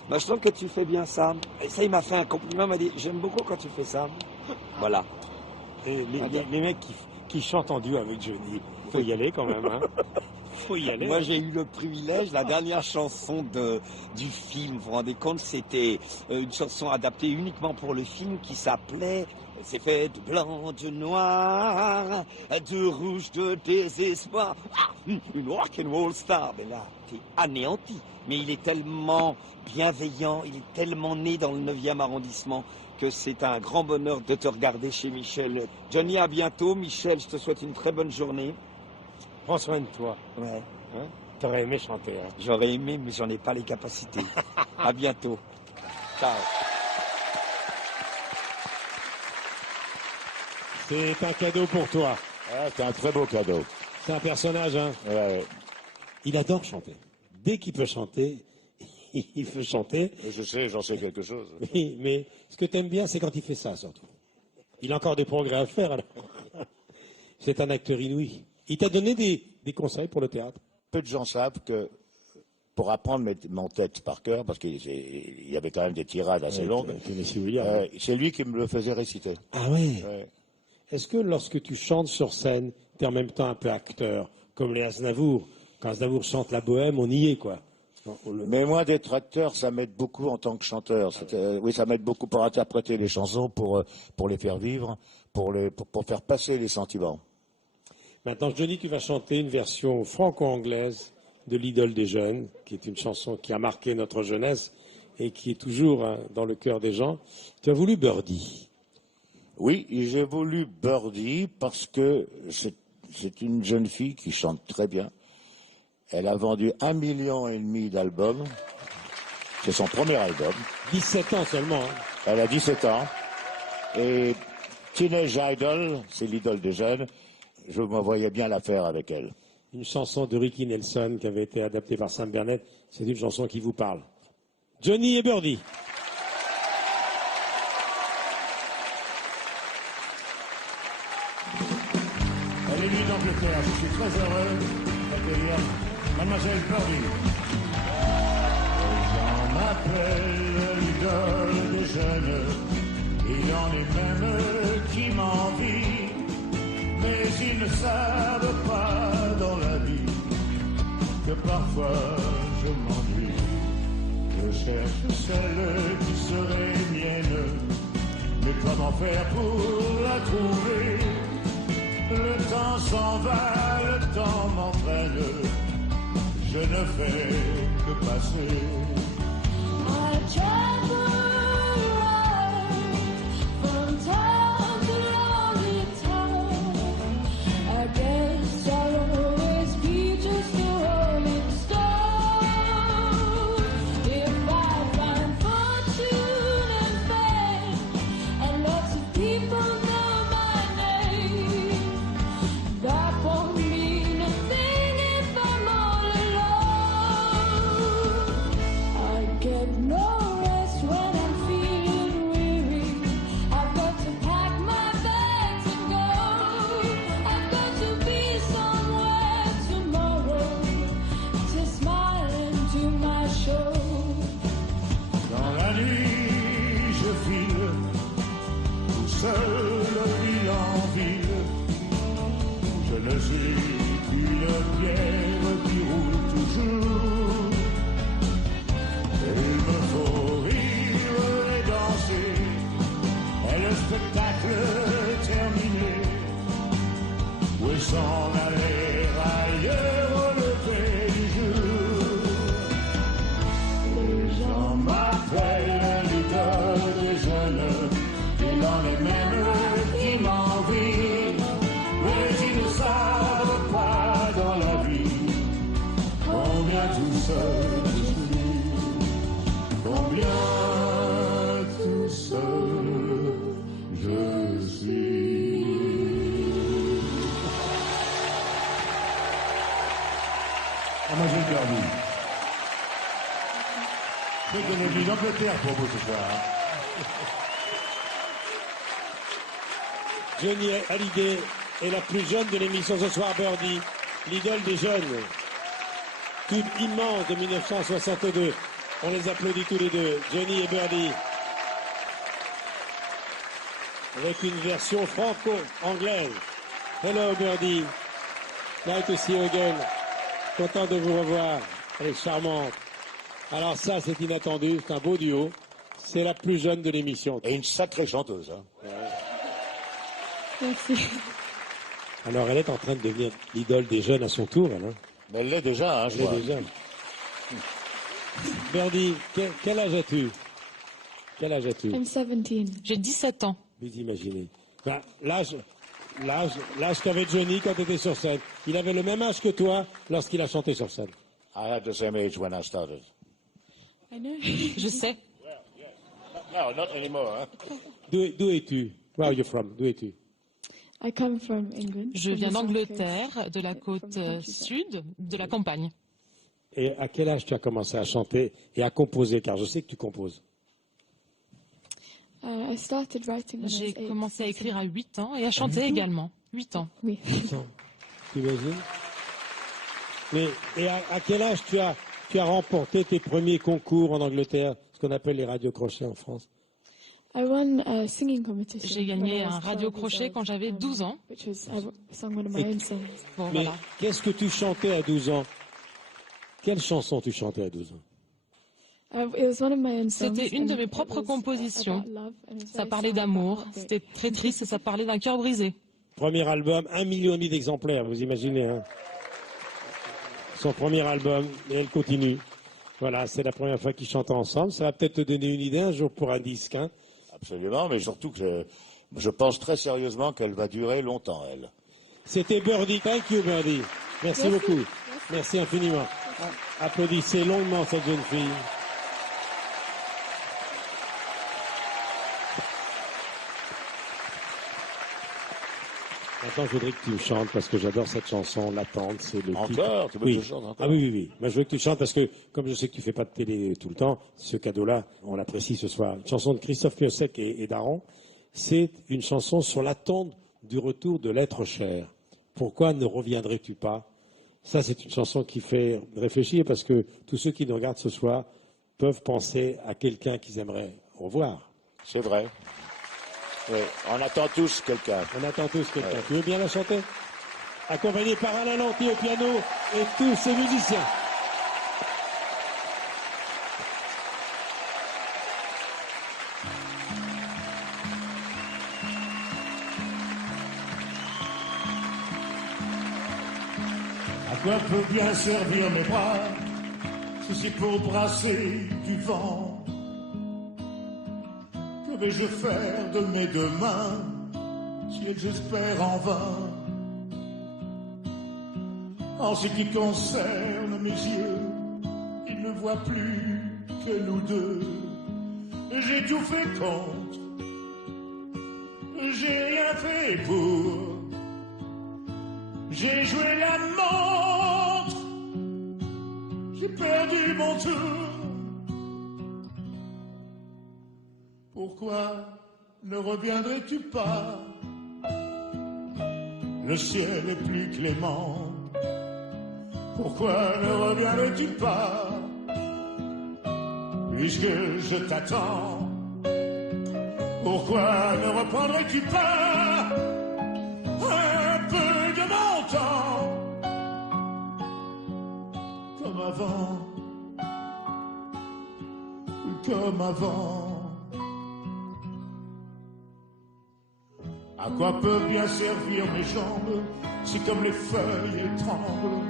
bah, je trouve que tu fais bien ça. Et ça, il m'a fait un compliment, il m'a dit, j'aime beaucoup quand tu fais ça. Voilà. Et les mecs qui chante en duo avec Johnny. Faut y aller quand même, hein. Faut y aller. Moi, j'ai eu le privilège, la dernière chanson du film, vous vous rendez compte, c'était une chanson adaptée uniquement pour le film qui s'appelait C'est fait de blanc, de noir, de rouge, de désespoir. Une rock'n'roll star. Mais là, t'es anéanti. Mais il est tellement bienveillant, il est tellement né dans le 9e arrondissement que c'est un grand bonheur de te regarder chez Michel. Johnny, à bientôt. Michel, je te souhaite une très bonne journée. Prends soin de toi. Ouais. Hein? T'aurais aimé chanter. Hein? J'aurais aimé, mais j'en ai pas les capacités. À bientôt. Ciao. C'est un cadeau pour toi. Ah, c'est un très beau cadeau. C'est un personnage, hein. Ouais. Il adore chanter. Dès qu'il peut chanter, il fait chanter. Je sais, j'en sais quelque chose. Oui, mais ce que tu aimes bien, c'est quand il fait ça, surtout. Il a encore des progrès à faire, alors. C'est un acteur inouï. Il t'a donné des conseils pour le théâtre? Peu de gens savent que pour apprendre mon texte par cœur, parce qu'il y avait quand même des tirades assez longues, c'est lui qui me le faisait réciter. Ah ouais. Est-ce que lorsque tu chantes sur scène, tu es en même temps un peu acteur, comme les Aznavour? Quand Aznavour chante la bohème, on y est, quoi. Mais moi, d'être acteur, ça m'aide beaucoup en tant que chanteur. Oui, ça m'aide beaucoup pour interpréter les chansons, pour les faire vivre, pour faire passer les sentiments. Maintenant, Johnny, tu vas chanter une version franco-anglaise de l'Idole des jeunes, qui est une chanson qui a marqué notre jeunesse et qui est toujours dans le cœur des gens. Tu as voulu Birdie. Oui, j'ai voulu Birdie parce que c'est une jeune fille qui chante très bien. Elle a vendu 1,5 million d'albums. C'est son premier album. 17 ans seulement. Hein. Elle a 17 ans. Et Teenage Idol, c'est l'idole des jeunes. Je me voyais bien la faire avec elle. Une chanson de Ricky Nelson qui avait été adaptée par Sam Bernett. C'est une chanson qui vous parle. Johnny et Birdie. Elle est nuit d'Angleterre, je suis très heureux d'accueillir Mademoiselle Birdie. Les gens m'appellent l'idole des jeunes, il y en est même qui m'envient, mais ils ne savent pas dans la vie que parfois je m'ennuie. Je cherche celle qui serait mienne, mais comment faire pour la trouver? Le temps s'en va, le temps m'entraîne, je ne fais que passer. Mademoiselle Birdie. Je vais donner de l'île d'Angleterre pour vous ce soir. Johnny Hallyday est la plus jeune de l'émission ce soir, Birdie, l'idole des jeunes. Tube immense de 1962. On les applaudit tous les deux, Johnny et Birdie. Avec une version franco-anglaise. Hello, Birdie. Nice to see you again. Content de vous revoir. Elle est charmante. Alors ça, c'est inattendu. C'est un beau duo. C'est la plus jeune de l'émission. Et une sacrée chanteuse. Hein. Merci. Alors, elle est en train de devenir l'idole des jeunes à son tour, elle. Hein. Mais elle l'est déjà, hein, je Elle vois. est déjà. Birdie, quel âge as-tu? Quel âge as-tu? I'm 17. J'ai 17 ans. Vous imaginez. Ben, l'âge qu'avait Johnny quand tu étais sur scène. Il avait le même âge que toi lorsqu'il a chanté sur scène. I had the same age when I started. I know. Je sais. No, not anymore. Hein. D'où es-tu? Where are you from? D'où es-tu? I come from England. Je from viens the south d'Angleterre, coast, de la côte from the countryside. sud, de la campagne. Et à quel âge tu as commencé à chanter et à composer? Car je sais que tu composes. I started writing when I J'ai was 8. commencé à écrire à 8 ans et à chanter également. 8 ans. Oui. Tu imagines? Mais et à quel âge tu as remporté tes premiers concours en Angleterre, ce qu'on appelle les radiocrochets en France? I won a singing competition. J'ai gagné when I was un 12 radio-crochet years quand old, j'avais 12 ans. Which was, I sang one of my own songs. Bon, Mais voilà. qu'est-ce que tu chantais à 12 ans? Quelle chanson tu chantais à 12 ans? It was one of my own songs, C'était une de and mes it propres was compositions. about love, and it was Ça very parlait sad, d'amour, about c'était heartbreak. très triste et ça parlait d'un cœur brisé. Premier album, 1,5 million d'exemplaires, vous imaginez, hein? Son premier album, et elle continue. Voilà, c'est la première fois qu'ils chantent ensemble. Ça va peut-être te donner une idée un jour pour un disque, hein? Absolument, mais surtout que je pense très sérieusement qu'elle va durer longtemps, elle. C'était Birdie. Thank you, Birdie. Merci beaucoup. Merci infiniment. Applaudissez longuement cette jeune fille. Maintenant, je voudrais que tu me chantes parce que j'adore cette chanson, L'attente. C'est le Encore? titre. Tu veux Oui. que je chante encore? Ah oui, oui, oui. Moi, je veux que tu chantes parce que, comme je sais que tu fais pas de télé tout le temps, ce cadeau-là, on l'apprécie ce soir. Une chanson de Christophe Piosek et Daron. C'est une chanson sur l'attente du retour de l'être cher. Pourquoi ne reviendrais-tu pas? Ça, c'est une chanson qui fait réfléchir parce que tous ceux qui nous regardent ce soir peuvent penser à quelqu'un qu'ils aimeraient revoir. C'est vrai. Oui, on attend tous quelqu'un. On attend tous quelqu'un. Ouais. Tu veux bien la chanter? Accompagné par Alain Lanty au piano et tous ses musiciens. À quoi peut bien servir mes bras si c'est pour brasser du vent? Que vais-je faire de mes deux mains si elles espèrent en vain? En ce qui concerne mes yeux, ils ne voient plus que nous deux. J'ai tout fait contre, j'ai rien fait pour. J'ai joué la montre, j'ai perdu mon tour. Pourquoi ne reviendrais-tu pas? Le ciel est plus clément. Pourquoi ne reviendrais-tu pas? Puisque je t'attends, pourquoi ne reprendrais-tu pas un peu de mon temps comme avant, comme avant? À quoi peuvent bien servir mes jambes si comme les feuilles elles tremblent?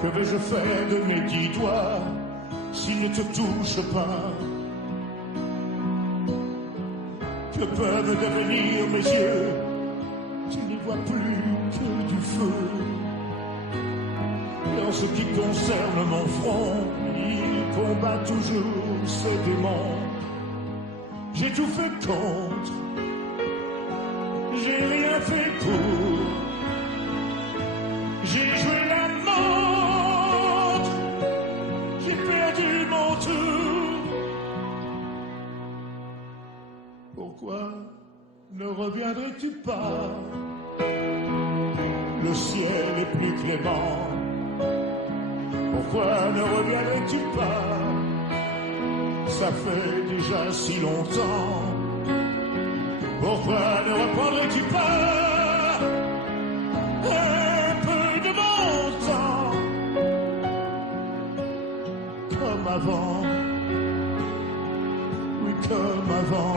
Que vais-je faire de mes 10 doigts s'ils ne te touchent pas? Que peuvent devenir mes yeux? Tu n'y vois plus que du feu. Et en ce qui concerne mon front, il combat toujours ses démons. J'ai tout fait contre, j'ai rien fait pour. J'ai joué la montre, j'ai perdu mon tour. Pourquoi ne reviendrais-tu pas? Le ciel est plus clément. Pourquoi ne reviendrais-tu pas? Ça fait déjà si longtemps Pourquoi ne reprendrais-tu pas un peu de mon temps comme avant, oui comme avant.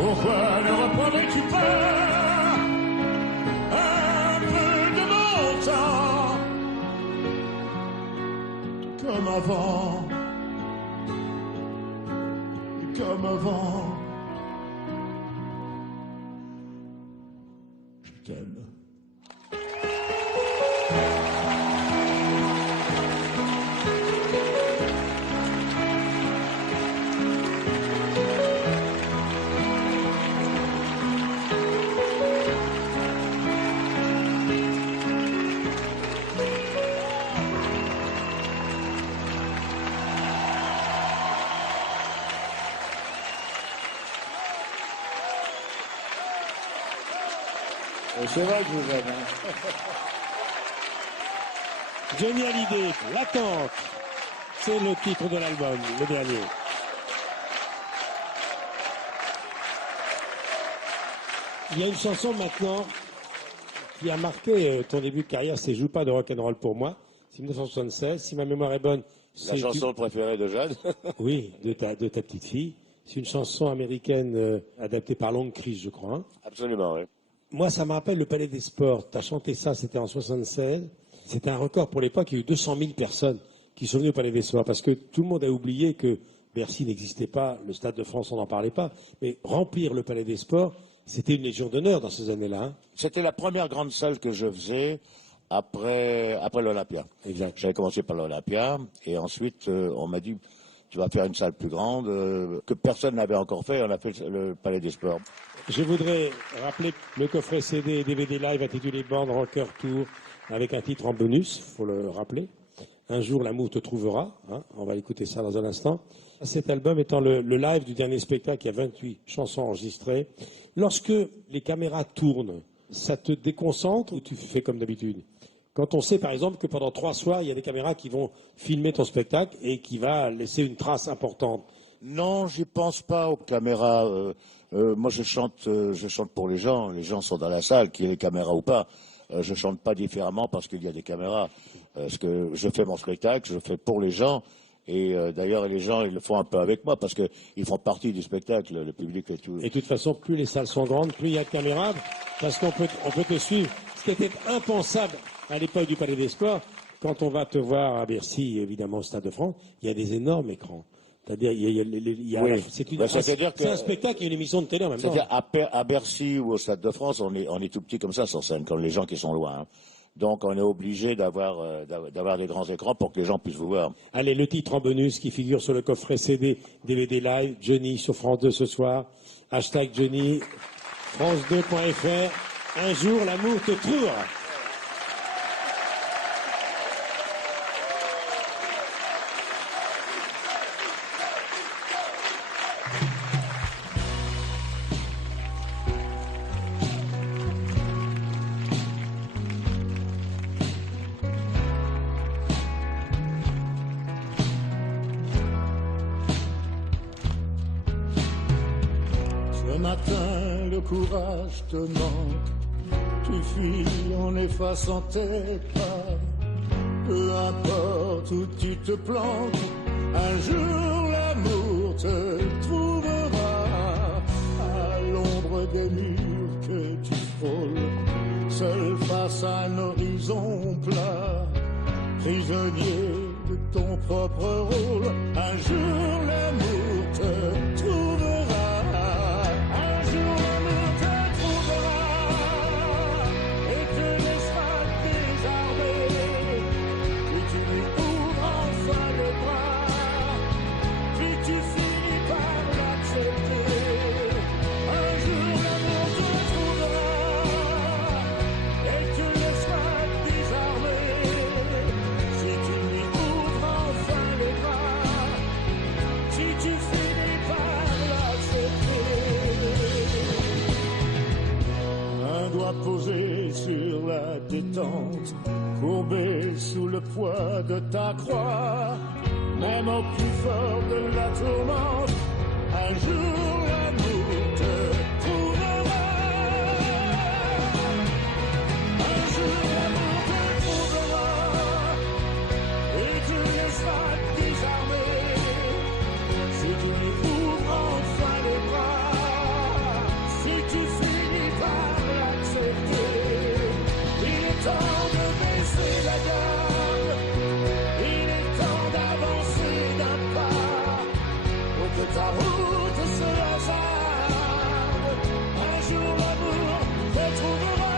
Pourquoi ne reprendrais-tu pas un peu de mon temps comme avant, comme avant. Je t'aime. C'est vrai que je vous aime. Hein. Johnny Hallyday, L'attente, c'est le titre de l'album, le dernier. Il y a une chanson maintenant qui a marqué ton début de carrière, c'est Joue pas de rock'n'roll pour moi. C'est 1976, si ma mémoire est bonne. La chanson préférée de Jeanne. Oui, de ta petite fille. C'est une chanson américaine adaptée par Long Chris, je crois. Hein. Absolument, oui. Moi, ça me rappelle le Palais des Sports. Tu as chanté ça, c'était en 76. C'était un record pour l'époque. Il y a eu 200 000 personnes qui sont venues au Palais des Sports parce que tout le monde a oublié que Bercy n'existait pas, le Stade de France, on n'en parlait pas. Mais remplir le Palais des Sports, c'était une légion d'honneur dans ces années-là. Hein. C'était la première grande salle que je faisais après l'Olympia. Exact. J'avais commencé par l'Olympia et ensuite on m'a dit tu vas faire une salle plus grande que personne n'avait encore fait. On a fait le Palais des Sports. Je voudrais rappeler le coffret CD et DVD live intitulé Band Rocker Tour avec un titre en bonus, il faut le rappeler. Un jour l'amour te trouvera, hein, on va écouter ça dans un instant. Cet album étant le live du dernier spectacle, il y a 28 chansons enregistrées. Lorsque les caméras tournent, ça te déconcentre ou tu fais comme d'habitude? Quand on sait par exemple que pendant 3 soirs, il y a des caméras qui vont filmer ton spectacle et qui va laisser une trace importante. Non, j'y pense pas aux caméras. Moi, je chante pour les gens. Les gens sont dans la salle, qu'il y ait des caméras ou pas. Je chante pas différemment parce qu'il y a des caméras. Parce que je fais mon spectacle, je fais pour les gens. Et d'ailleurs, les gens, ils le font un peu avec moi parce qu'ils font partie du spectacle, le public et tout. Et de toute façon, plus les salles sont grandes, plus il y a de caméras, parce qu'on peut te suivre. Ce qui était impensable à l'époque du Palais des Sports, quand on va te voir à Bercy, évidemment au Stade de France, il y a des énormes écrans. C'est-à-dire, c'est un spectacle et une émission de télé en même temps. C'est-à-dire, à Bercy ou au Stade de France, on est tout petit comme ça sur scène, comme les gens qui sont loin. Hein. Donc, on est obligé d'avoir des grands écrans pour que les gens puissent vous voir. Allez, le titre en bonus qui figure sur le coffret CD, DVD Live, Johnny sur France 2 ce soir, hashtag Johnny, France2.fr, un jour l'amour te trouvera. Ce matin, le courage te manque. Tu fuis en effaçant tes pas. Peu importe où tu te planques, un jour l'amour te trouvera. À l'ombre des murs que tu frôles, seul face à un horizon plat. Prisonnier de ton propre rôle, un jour l'amour te trouvera. Si tu détente, courbé sous le poids de ta croix. Même au plus fort de la tourmente, un jour l'amour te trouvera. Un jour l'amour te trouvera et tu laisseras désarmer si tu lui ouvres enfin les bras, si tu finis par l'accepter. Il est temps de baisser la garde, il est temps d'avancer d'un pas pour que ta route se hasarde. Un jour l'amour te trouvera.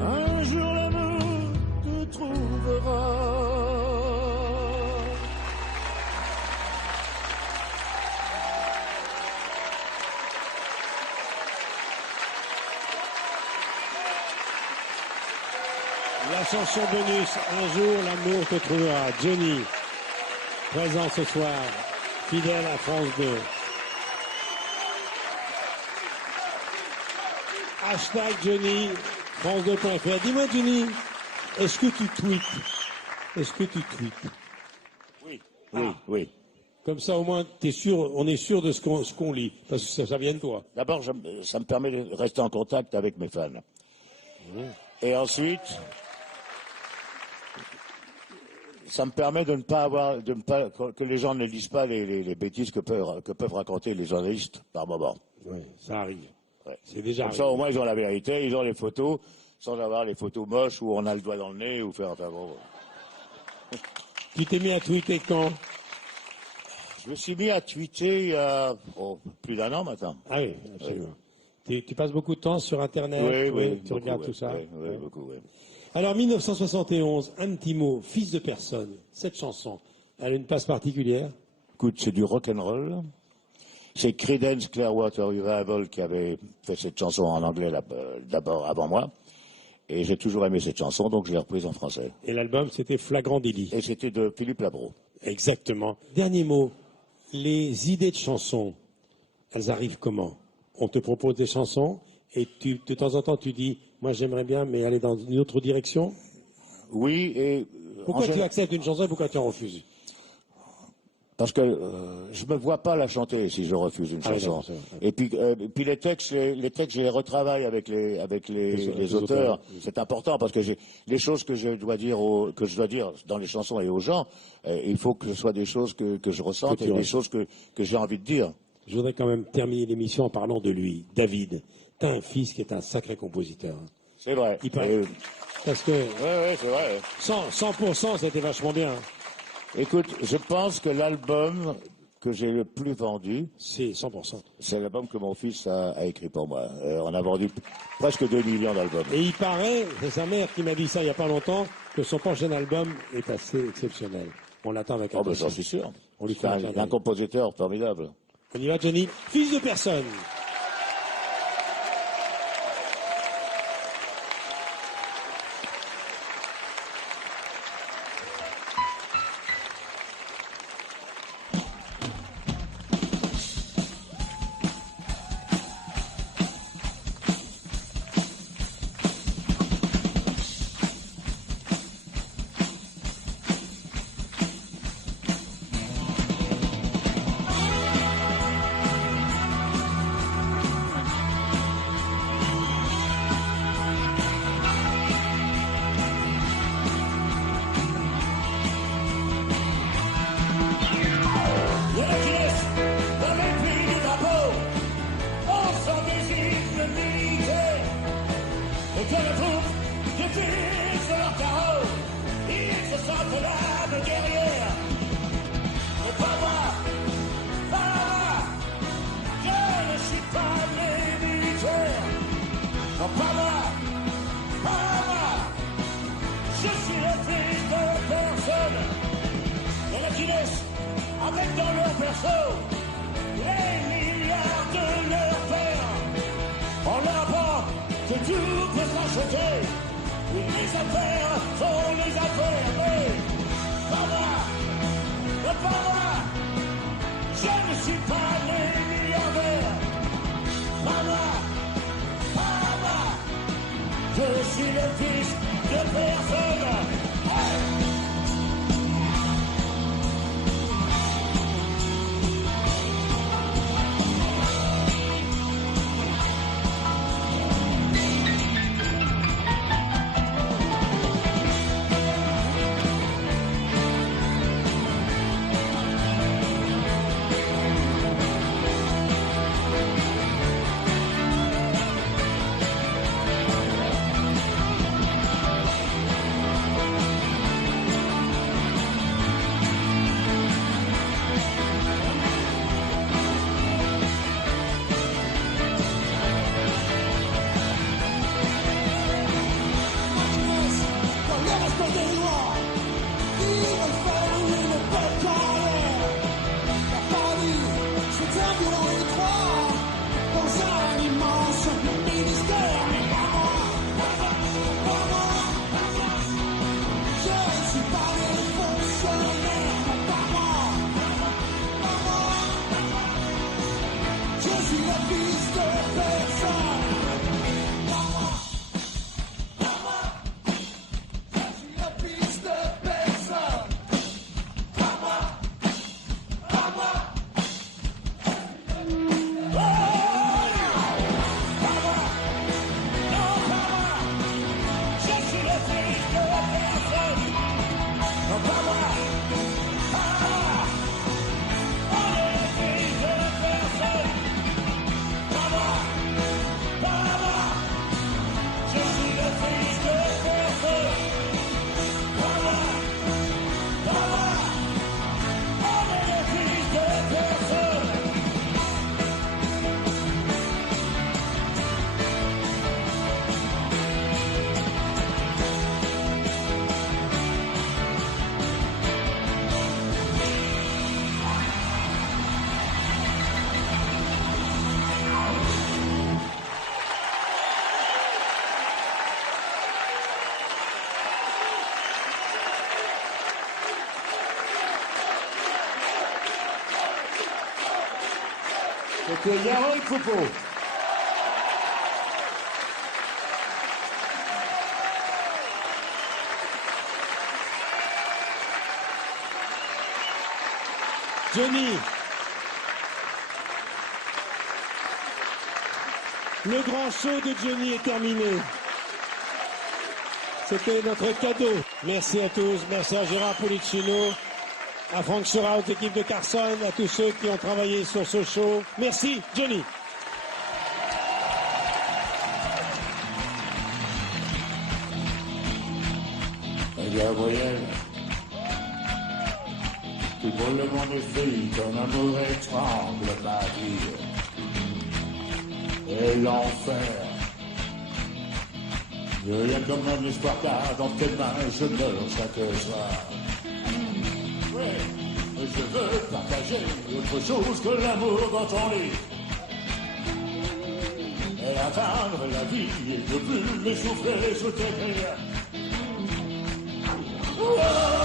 Un jour l'amour te trouvera. La chanson bonus, un jour l'amour te trouvera. Johnny, présent ce soir, fidèle à France 2. Hashtag Johnny, France2.fr. Dis-moi Johnny, est-ce que tu tweets? Est-ce que tu tweets? Oui, oui, oui. Comme ça, au moins, t'es sûr, on est sûr de ce qu'on lit, parce que ça vient de toi. D'abord, ça me permet de rester en contact avec mes fans. Et ensuite, ça me permet de ne pas avoir, que les gens ne lisent pas les bêtises que peuvent raconter les journalistes par moment. Oui, ça arrive. Ouais. C'est déjà Comme ça, au moins, ils ont la vérité, ils ont les photos, sans avoir les photos moches où on a le doigt dans le nez ou faire enfin bon. Tu t'es mis à tweeter quand? Je me suis mis à tweeter il y a plus d'un an maintenant. Ah oui, absolument. Tu passes beaucoup de temps sur Internet, oui, tu beaucoup, regardes tout ça. Oui, beaucoup, oui. Alors, 1971, un petit mot, Fils de personne. Cette chanson, elle a une place particulière? Écoute, c'est du rock'n'roll. C'est Creedence Clearwater Revival qui avait fait cette chanson en anglais d'abord avant moi. Et j'ai toujours aimé cette chanson, donc je l'ai reprise en français. Et l'album, c'était Flagrant délit. Et c'était de Philippe Labro. Exactement. Dernier mot, les idées de chansons, elles arrivent comment? On te propose des chansons et de temps en temps tu dis, moi j'aimerais bien, mais aller dans une autre direction? Oui, et... Pourquoi tu acceptes une chanson et pourquoi tu en refuses? Parce que je me vois pas la chanter si je refuse une chanson. Et puis les textes, je les retravaille avec les auteurs. C'est important parce que les choses que je dois dire dans les chansons et aux gens, il faut que ce soit des choses que je ressente et des choses que j'ai envie de dire. Je voudrais quand même terminer l'émission en parlant de lui, David. T'as un fils qui est un sacré compositeur. C'est vrai. Parce que oui, c'est vrai. 100%, c'était vachement bien. Écoute, je pense que l'album que j'ai le plus vendu, c'est 100%. C'est l'album que mon fils a écrit pour moi. On a vendu presque 2 millions d'albums. Et il paraît, c'est sa mère qui m'a dit ça il n'y a pas longtemps, que son prochain album est assez exceptionnel. On l'attend avec impatience. J'en suis sûr. On lui fait un compositeur formidable. On y va, Johnny. Fils de personne. Avec dans leur perso les milliards de leur père. On leur apprend que tout peut se racheter. Oui, les affaires sont les affaires, mais pas moi. pas moi. Je ne suis pas né millionnaire. Pas moi, pas moi. Je suis le fils de personne. Hey! C'était Yarol Foucault. Johnny, le grand show de Johnny est terminé. C'était notre cadeau. Merci à tous, merci à Gérard Policino, à Franck Sera, aux équipes de Carson, à tous ceux qui ont travaillé sur ce show. Merci, Johnny. La voyelle qui brûle mon esprit comme un mauvais étrangle ma vie. Et l'enfer, rien comme un espoir tard dans tes mains, je meurs chaque soir. Ouais, je veux partager autre chose que l'amour dans ton lit. Et atteindre la vie et ne plus m'essouffler sous tes prières. Oh!